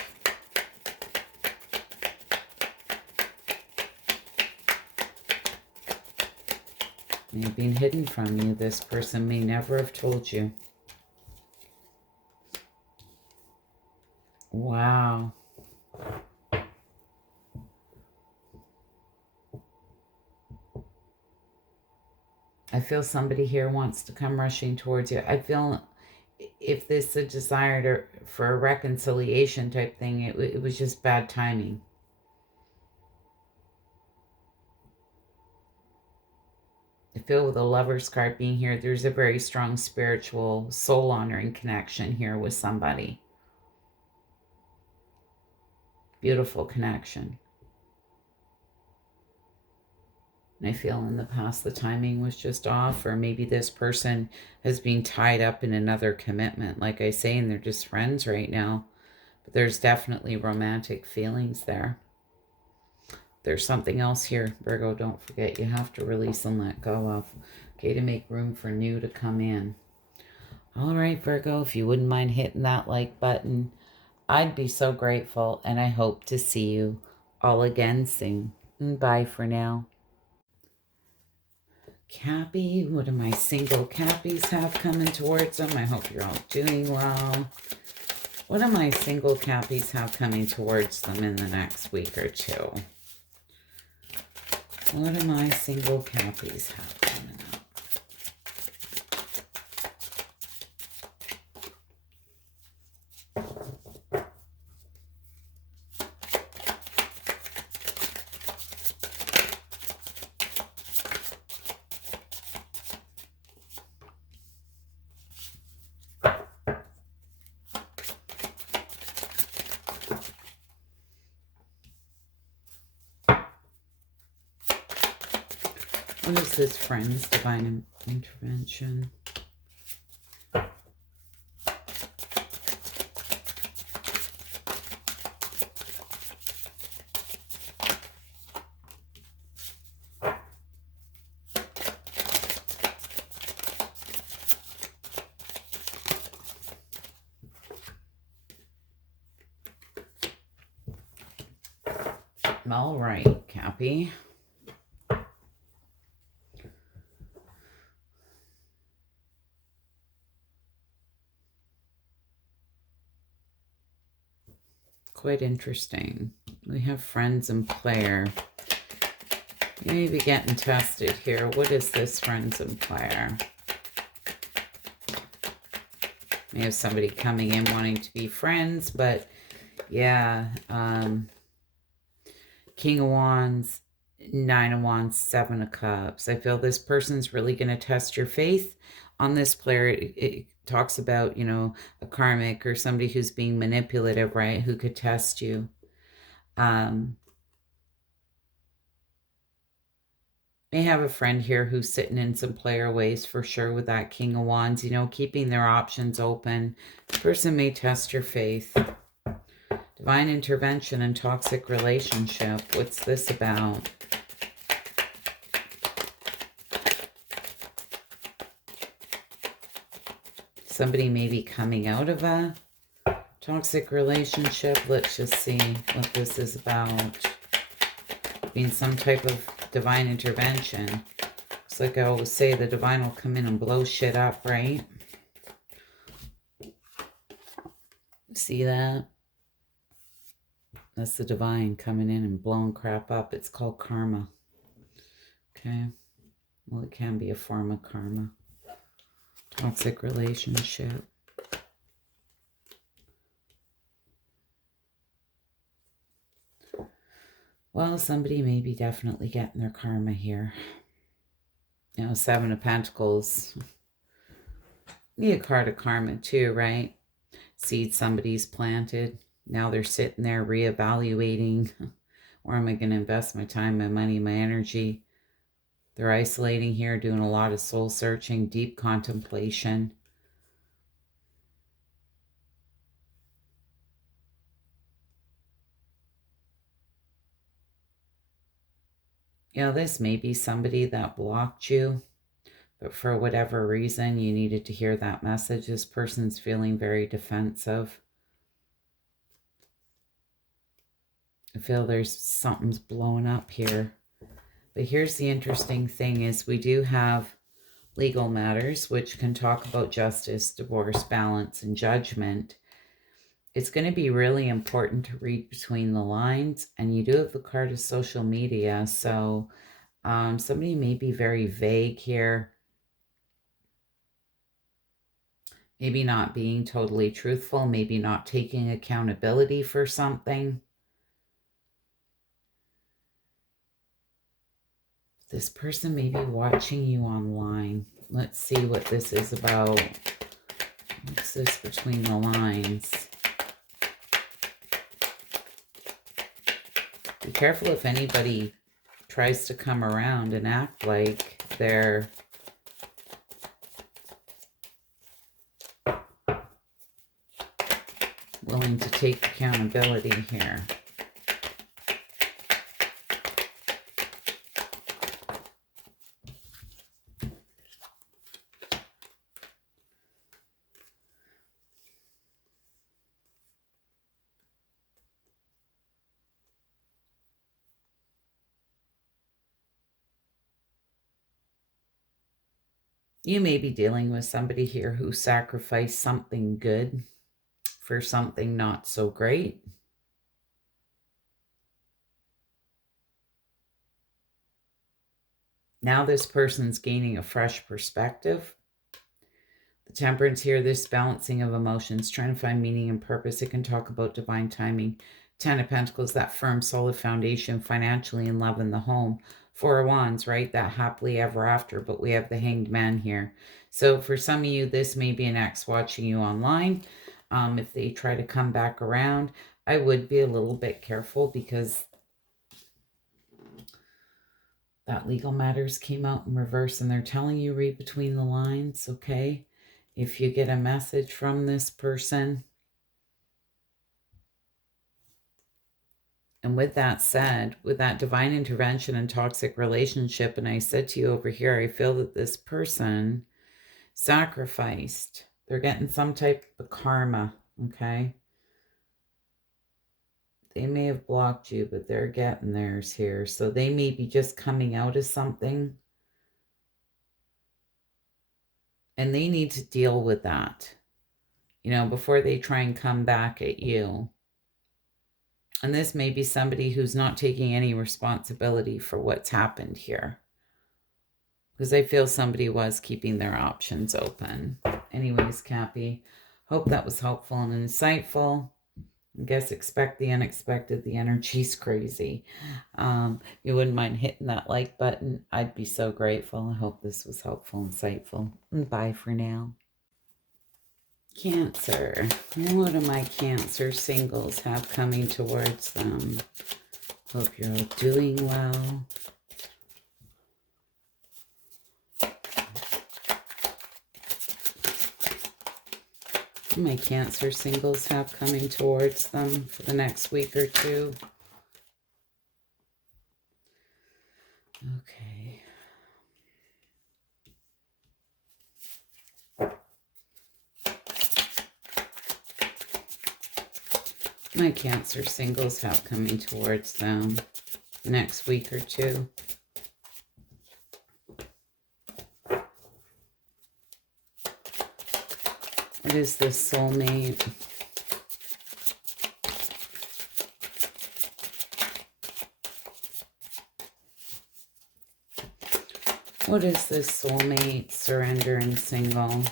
May have been hidden from you. This person may never have told you. Wow. I feel somebody here wants to come rushing towards you. I feel if this is a desire for a reconciliation type thing, it was just bad timing. I feel with the Lover's card being here, there's a very strong spiritual, soul-honoring connection here with somebody. Beautiful connection. And I feel in the past the timing was just off, or maybe this person has been tied up in another commitment, like I say, and they're just friends right now. But there's definitely romantic feelings there. There's something else here, Virgo, don't forget, you have to release and let go of, okay, to make room for new to come in. All right, Virgo, if you wouldn't mind hitting that like button, I'd be so grateful, and I hope to see you all again soon. Bye for now. Cappy, what do my single Cappies have coming towards them? I hope you're all doing well. What do my single Cappies have coming towards them in the next week or two? What do my single Cappies have coming up? What is this, friends? Divine intervention. All right, Cappy. Quite interesting. We have friends and player. You may be getting tested here. What is this friends and player? May have somebody coming in wanting to be friends, but yeah, King of Wands, Nine of Wands, Seven of Cups. I feel this person's really going to test your faith on this player. It talks about, a karmic or somebody who's being manipulative, right? Who could test you. May have a friend here who's sitting in some player ways for sure with that King of Wands, keeping their options open. This person may test your faith. Divine intervention and toxic relationship. What's this about? Somebody may be coming out of a toxic relationship. Let's just see what this is about. Being some type of divine intervention. It's like I always say, the divine will come in and blow shit up, right? See that? That's the divine coming in and blowing crap up. It's called karma. Okay. Well, it can be a form of karma. Toxic relationship. Well, somebody may be definitely getting their karma here. Seven of Pentacles. Be a card of karma too, right? Seed somebody's planted. Now they're sitting there reevaluating. Where am I going to invest my time, my money, my energy? They're isolating here, doing a lot of soul searching, deep contemplation. This may be somebody that blocked you, but for whatever reason, you needed to hear that message. This person's feeling very defensive. I feel there's something's blowing up here. But here's the interesting thing is we do have legal matters, which can talk about justice, divorce, balance, and judgment. It's going to be really important to read between the lines. And you do have the card of social media. So somebody may be very vague here. Maybe not being totally truthful. Maybe not taking accountability for something. This person may be watching you online. Let's see what this is about. What's this between the lines? Be careful if anybody tries to come around and act like they're willing to take accountability here. You may be dealing with somebody here who sacrificed something good for something not so great. Now this person's gaining a fresh perspective. The Temperance here, this balancing of emotions, trying to find meaning and purpose. It can talk about divine timing. Ten of Pentacles, that firm, solid foundation financially, in love, in the home. Four of Wands, right? That happily ever after, but we have the Hanged Man here. So for some of you, this may be an ex watching you online. If they try to come back around, I would be a little bit careful because that legal matters came out in reverse and they're telling you read between the lines, okay? If you get a message from this person. And with that said, with that divine intervention and toxic relationship, and I said to you over here, I feel that this person sacrificed. They're getting some type of karma, okay? They may have blocked you, but they're getting theirs here. So they may be just coming out of something. And they need to deal with that, before they try and come back at you. And this may be somebody who's not taking any responsibility for what's happened here. Because I feel somebody was keeping their options open. Anyways, Cappy, hope that was helpful and insightful. I guess expect the unexpected. The energy's crazy. You wouldn't mind hitting that like button. I'd be so grateful. I hope this was helpful, insightful. And bye for now. Cancer. What do my Cancer singles have coming towards them? Hope you're all doing well. My Cancer singles have coming towards them for the next week or two. Okay. My Cancer singles have coming towards them the next week or two. What is this soulmate? What is this soulmate, surrender, and single?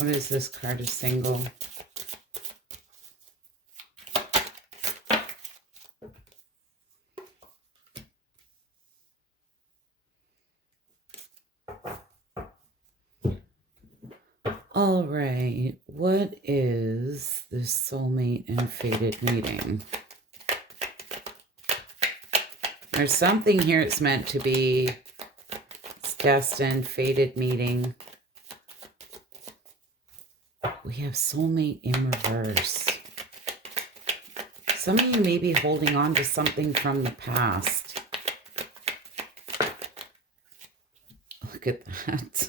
What is this card of single? All right, what is this soulmate and fated meeting? There's something here it's meant to be. It's destined, fated meeting. We have soulmate in reverse. Some of you may be holding on to something from the past. Look at that.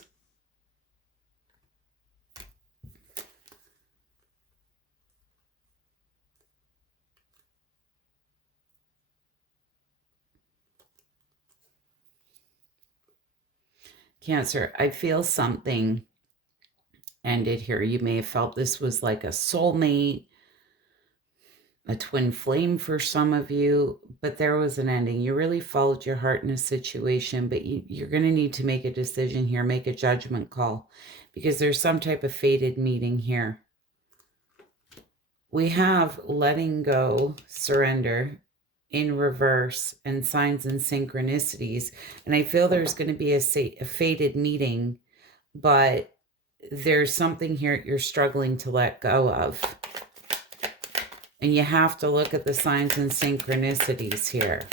Cancer, I feel something ended here. You may have felt this was like a soulmate, a twin flame for some of you, but there was an ending. You really followed your heart in a situation, but you're going to need to make a decision here, make a judgment call, because there's some type of fated meeting here. We have letting go, surrender in reverse, and signs and synchronicities. And I feel there's going to be a fated meeting, but there's something here you're struggling to let go of. And you have to look at the signs and synchronicities here.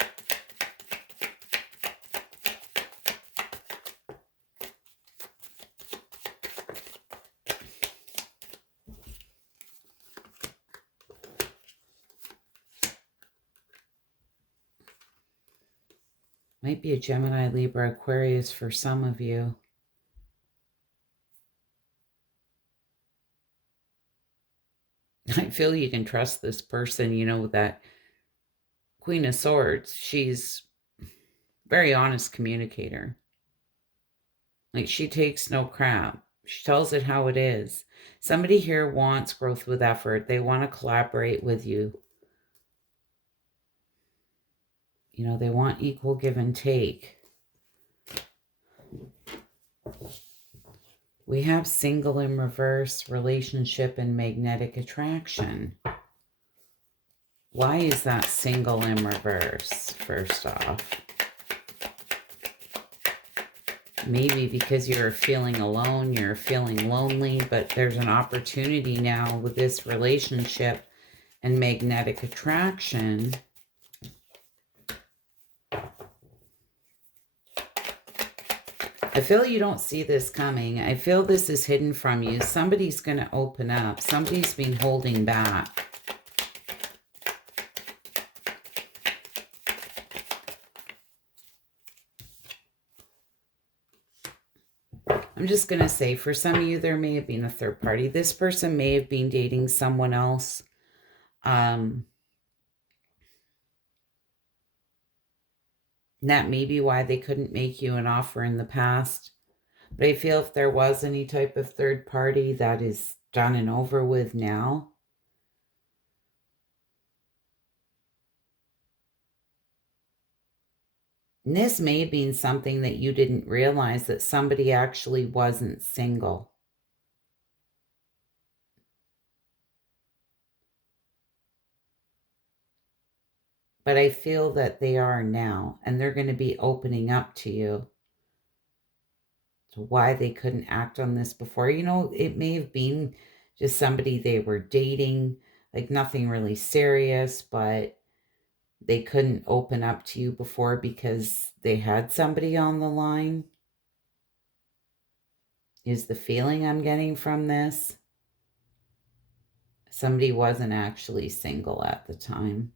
Might be a Gemini, Libra, Aquarius for some of you. I feel you can trust this person, you know, that Queen of Swords. She's very honest communicator. Like, she takes no crap. She tells it how it is. Somebody here wants growth with effort. They want to collaborate with you. You know, they want equal give and take. We have single in reverse, relationship, and magnetic attraction. Why is that single in reverse, first off? Maybe because you're feeling alone, you're feeling lonely, but there's an opportunity now with this relationship and magnetic attraction. I feel you don't see this coming. I feel this is hidden from you. Somebody's going to open up. Somebody's been holding back. I'm just going to say, for some of you, there may have been a third party. This person may have been dating someone else. That may be why they couldn't make you an offer in the past. But I feel if there was any type of third party, that is done and over with now. And this may have been something that you didn't realize, that somebody actually wasn't single. But I feel that they are now, and they're going to be opening up to you to why they couldn't act on this before. You know, it may have been just somebody they were dating, like nothing really serious, but they couldn't open up to you before because they had somebody on the line, is the feeling I'm getting from this. Somebody wasn't actually single at the time.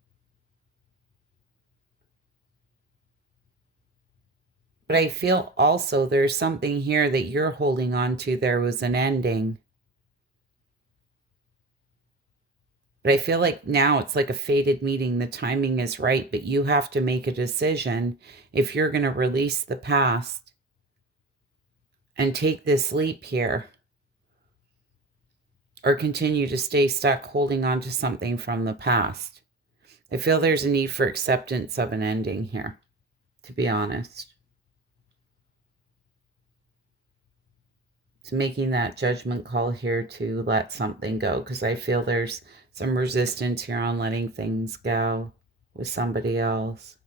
But I feel also there's something here that you're holding on to. There was an ending. But I feel like now it's like a fated meeting. The timing is right, but you have to make a decision if you're going to release the past and take this leap here, or continue to stay stuck holding on to something from the past. I feel there's a need for acceptance of an ending here, to be honest. It's making that judgment call here to let something go, because I feel there's some resistance here on letting things go with somebody else.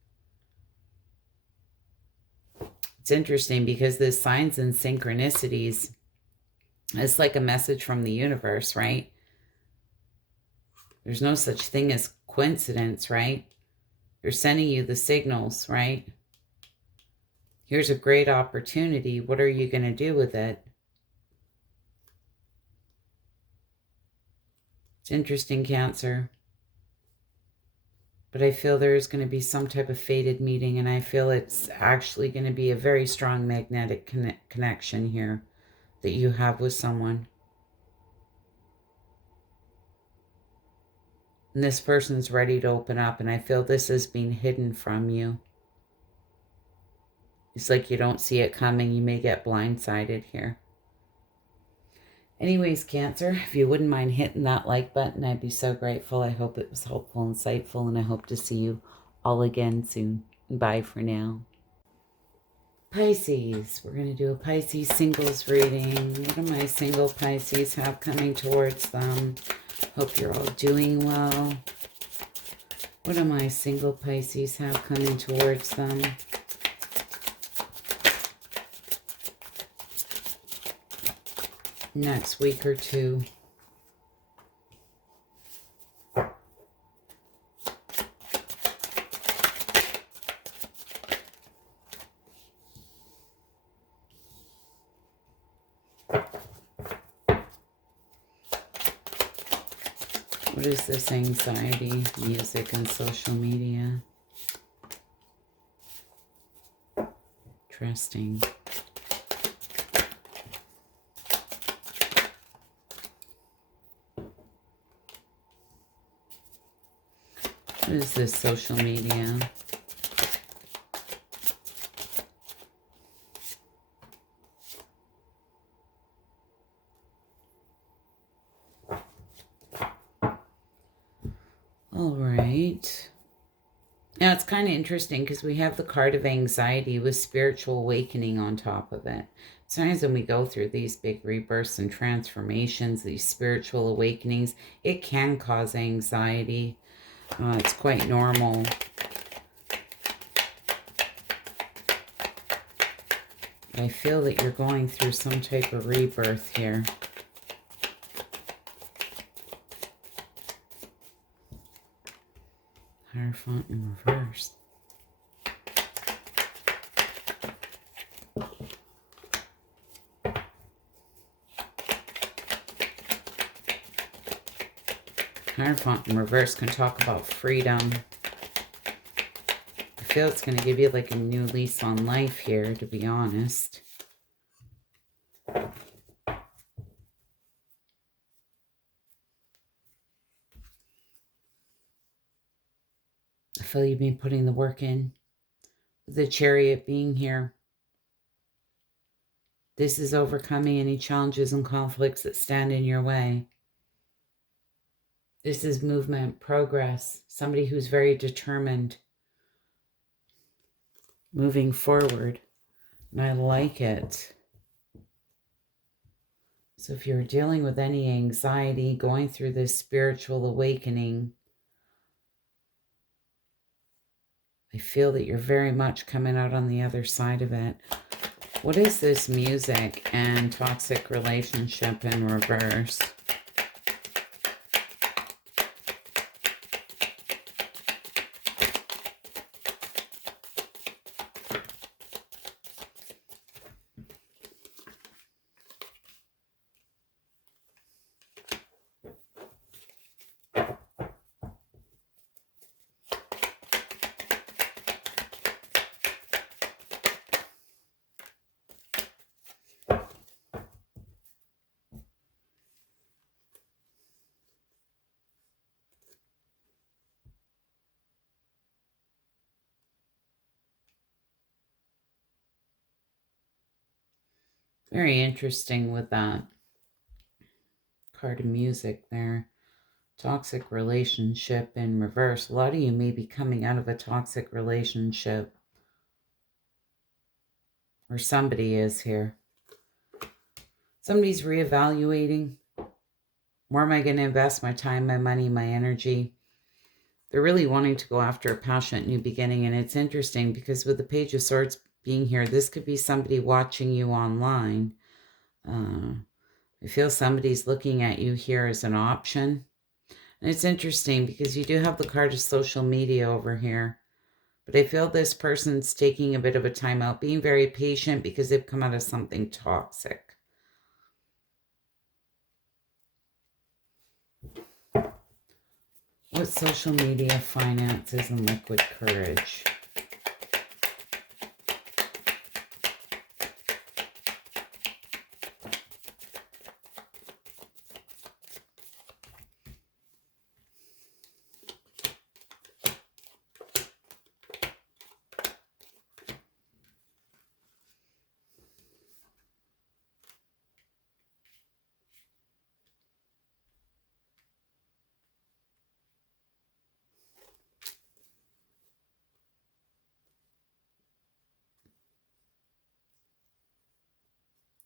It's interesting because the signs and synchronicities, it's like a message from the universe, right? There's no such thing as coincidence, right? They're sending you the signals, right? Here's a great opportunity. What are you going to do with it? It's interesting, Cancer. But I feel there is going to be some type of fated meeting, and I feel it's actually going to be a very strong magnetic connection here that you have with someone. And this person's ready to open up, and I feel this is being hidden from you. It's like you don't see it coming. You may get blindsided here. Anyways, Cancer, if you wouldn't mind hitting that like button, I'd be so grateful. I hope it was helpful, insightful, and I hope to see you all again soon. Bye for now. Pisces, we're going to do a Pisces singles reading. What do my single Pisces have coming towards them? Hope you're all doing well. What do my single Pisces have coming towards them? Next week or two. What is this anxiety, music, and social media? Interesting. What is this social media? All right. Now, it's kind of interesting because we have the card of anxiety with spiritual awakening on top of it. Sometimes when we go through these big rebirths and transformations, these spiritual awakenings, it can cause anxiety. It's quite normal. I feel that you're going through some type of rebirth here. Hierophant in reverse. Hierophant in reverse can talk about freedom. I feel it's going to give you like a new lease on life here, to be honest. I feel you've been putting the work in. The Chariot being here. This is overcoming any challenges and conflicts that stand in your way. This is movement, progress, somebody who's very determined. moving forward. And I like it. So if you're dealing with any anxiety, going through this spiritual awakening, I feel that you're very much coming out on the other side of it. What is this music and toxic relationship in reverse? Very interesting with that card of music there. Toxic relationship in reverse. A lot of you may be coming out of a toxic relationship. Or somebody is here. Somebody's reevaluating. Where am I going to invest my time, my money, my energy? They're really wanting to go after a passionate new beginning. And it's interesting because with the Page of Swords being here, this could be somebody watching you online. I feel somebody's looking at you here as an option. And it's interesting because you do have the card of social media over here. But I feel this person's taking a bit of a time out, being very patient because they've come out of something toxic. What social media, finances, and liquid courage?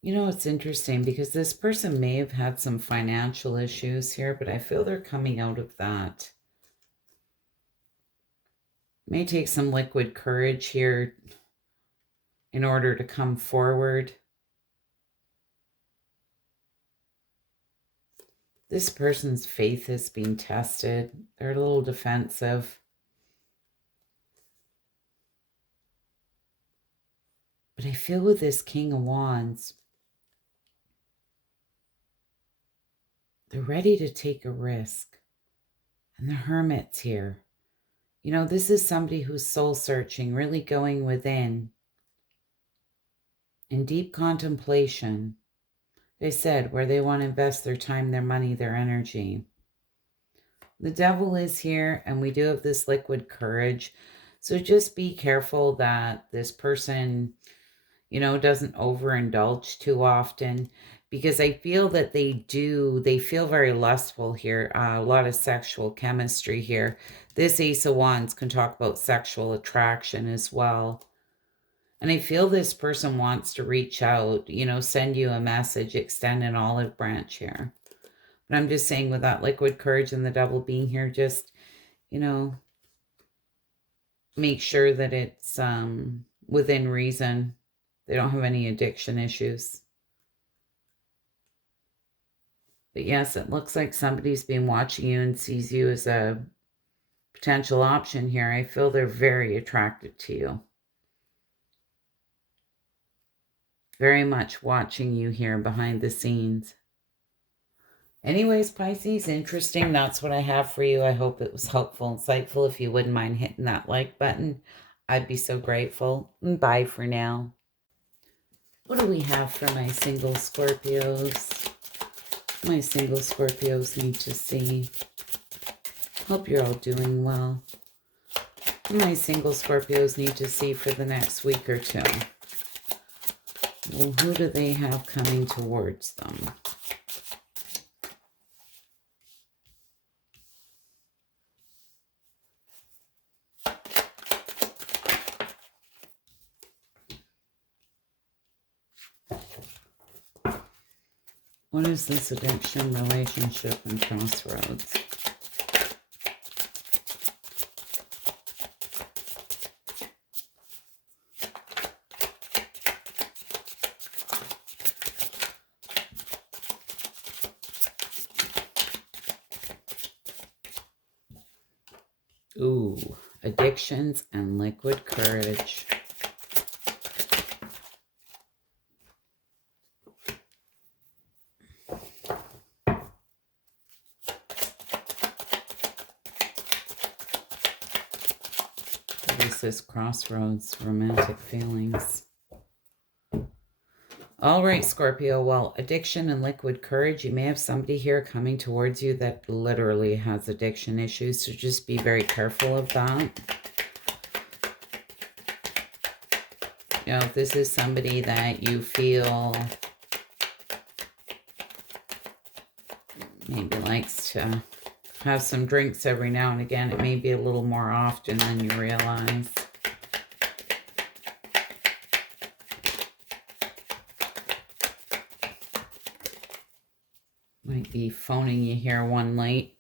You know, it's interesting because this person may have had some financial issues here, but I feel they're coming out of that. May take some liquid courage here in order to come forward. This person's faith is being tested. They're a little defensive. But I feel with this King of Wands, they're ready to take a risk. And the Hermit's here. You know, this is somebody who's soul searching, really going within. In deep contemplation. They said where they want to invest their time, their money, their energy. The Devil is here, and we do have this liquid courage. So just be careful that this person, you know, doesn't overindulge too often, because I feel that they feel very lustful here. A lot of sexual chemistry here. This Ace of Wands can talk about sexual attraction as well. And I feel this person wants to reach out, you know, send you a message, extend an olive branch here. But I'm just saying with that liquid courage and the Devil being here, just, you know, make sure that it's within reason. They don't have any addiction issues. But yes, it looks like somebody's been watching you and sees you as a potential option here. I feel they're very attracted to you. Very much watching you here behind the scenes. Anyways, Pisces, interesting. That's what I have for you. I hope it was helpful, insightful. If you wouldn't mind hitting that like button, I'd be so grateful. Bye for now. What do we have for my single Scorpios? My single Scorpios need to see. Hope you're all doing well. My single Scorpios need to see for the next week or two. Well, who do they have coming towards them? What is this addiction, relationship, and crossroads? Ooh, addictions and liquid courage. What is this crossroads, romantic feelings? All right, Scorpio. Well, addiction and liquid courage. You may have somebody here coming towards you that literally has addiction issues. So just be very careful of that. You know, if this is somebody that you feel maybe likes to have some drinks every now and again, it may be a little more often than you realize. Might be phoning you here one night,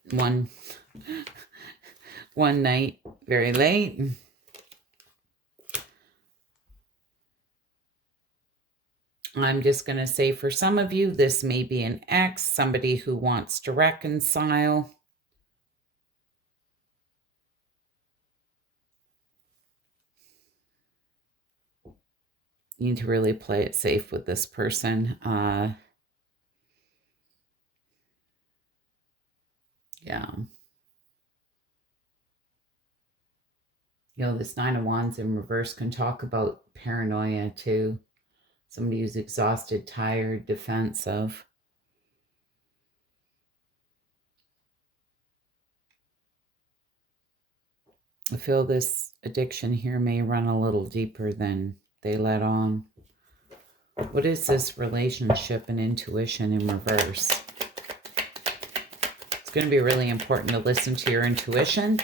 very late. I'm just going to say for some of you, this may be an ex, somebody who wants to reconcile. You need to really play it safe with this person. Yeah. You know, this Nine of Wands in reverse can talk about paranoia too. Somebody who's exhausted, tired, defensive. I feel this addiction here may run a little deeper than they let on. What is this relationship and intuition in reverse? It's going to be really important to listen to your intuition.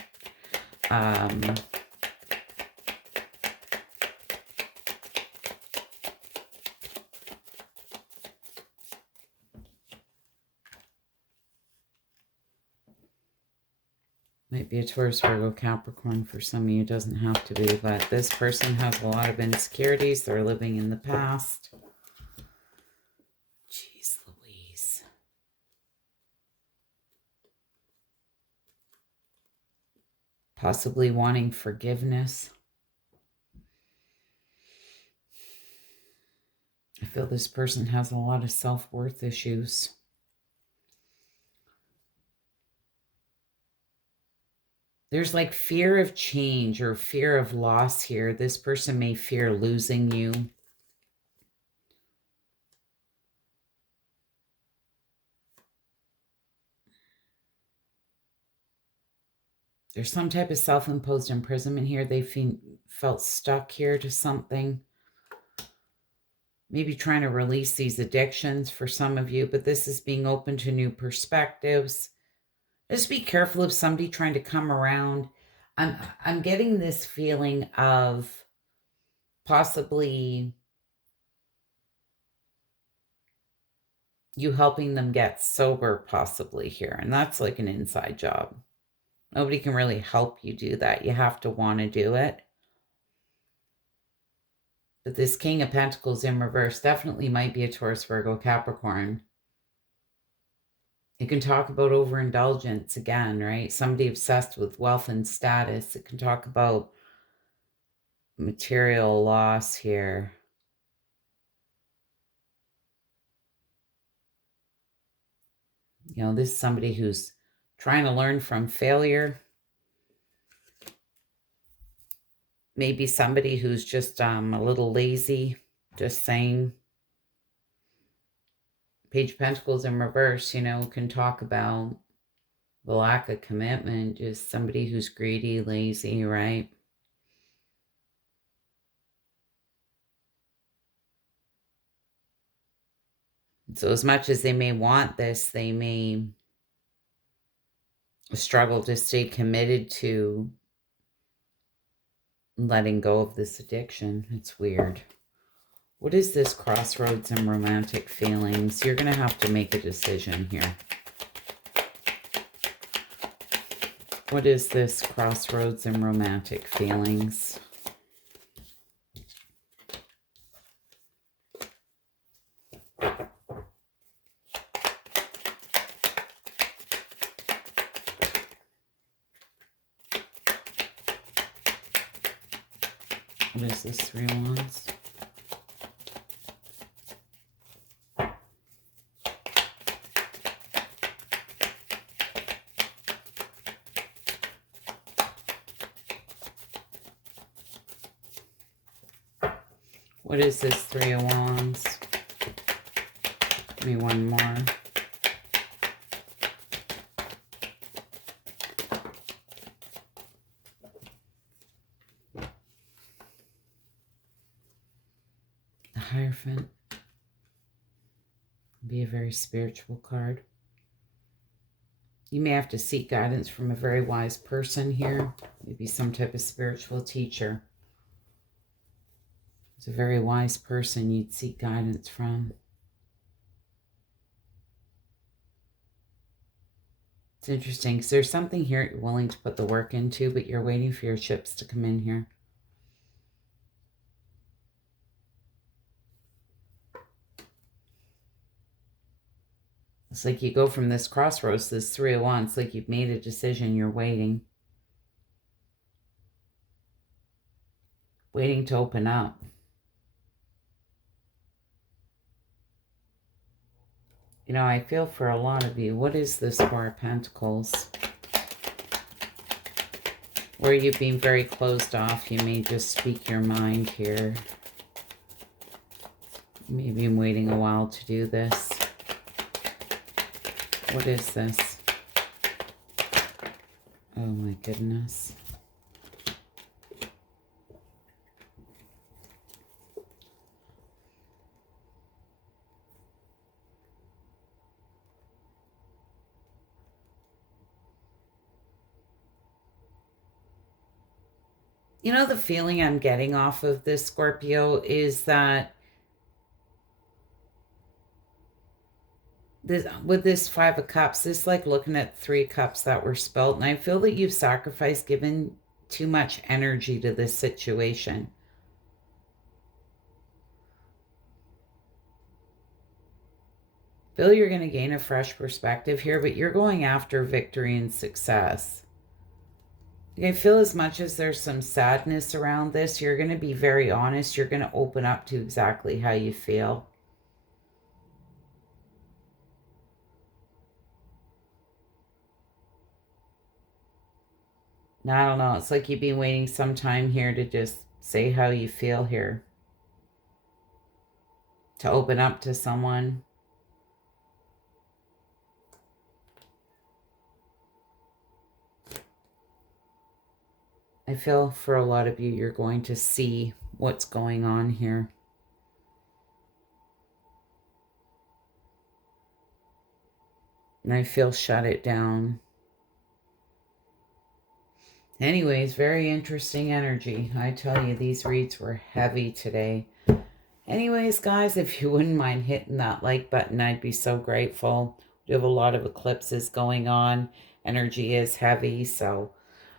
Might be a Taurus, Virgo, Capricorn for some of you. Doesn't have to be, but this person has a lot of insecurities. They're living in the past. Jeez Louise. Possibly wanting forgiveness. I feel this person has a lot of self-worth issues. There's like fear of change or fear of loss here. This person may fear losing you. There's some type of self-imposed imprisonment here. They felt stuck here to something. Maybe trying to release these addictions for some of you, but this is being open to new perspectives. Just be careful of somebody trying to come around. I'm getting this feeling of possibly you helping them get sober possibly here. And that's like an inside job. Nobody can really help you do that. You have to want to do it. But this King of Pentacles in reverse definitely might be a Taurus, Virgo, Capricorn. It can talk about overindulgence again, right? Somebody obsessed with wealth and status. It can talk about material loss here. You know, this is somebody who's trying to learn from failure. Maybe somebody who's just a little lazy, just saying. Page of Pentacles in reverse, you know, can talk about the lack of commitment, just somebody who's greedy, lazy, right? So as much as they may want this, they may struggle to stay committed to letting go of this addiction. It's weird. What is this crossroads and romantic feelings? You're going to have to make a decision here. What is this crossroads and romantic feelings? What is this, 3 of Wands? What is this 3 of Wands? Give me one more. The Hierophant. Be a very spiritual card. You may have to seek guidance from a very wise person here. Maybe some type of spiritual teacher. It's a very wise person you'd seek guidance from. It's interesting because there's something here you're willing to put the work into, but you're waiting for your ships to come in here. It's like you go from this crossroads, this 3 of Wands, it's like you've made a decision, you're waiting. Waiting to open up. You know, I feel for a lot of you. What is this 4 of Pentacles? Where you've been very closed off. You may just speak your mind here. Maybe I'm waiting a while to do this. What is this? Oh my goodness. You know, the feeling I'm getting off of this, Scorpio, is that with this 5 of Cups, this is like looking at 3 cups that were spilled. And I feel that you've sacrificed, given too much energy to this situation. Feel you're going to gain a fresh perspective here, but you're going after victory and success. I feel as much as there's some sadness around this, you're going to be very honest. You're going to open up to exactly how you feel. Now, I don't know. It's like you've been waiting some time here to just say how you feel here. To open up to someone. I feel for a lot of you, you're going to see what's going on here. And I feel shut it down. Anyways, very interesting energy. I tell you, these reads were heavy today. Anyways, guys, if you wouldn't mind hitting that like button, I'd be so grateful. We have a lot of eclipses going on. Energy is heavy, so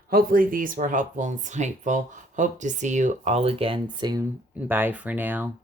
hopefully these were helpful and insightful. Hope to see you all again soon. Bye for now.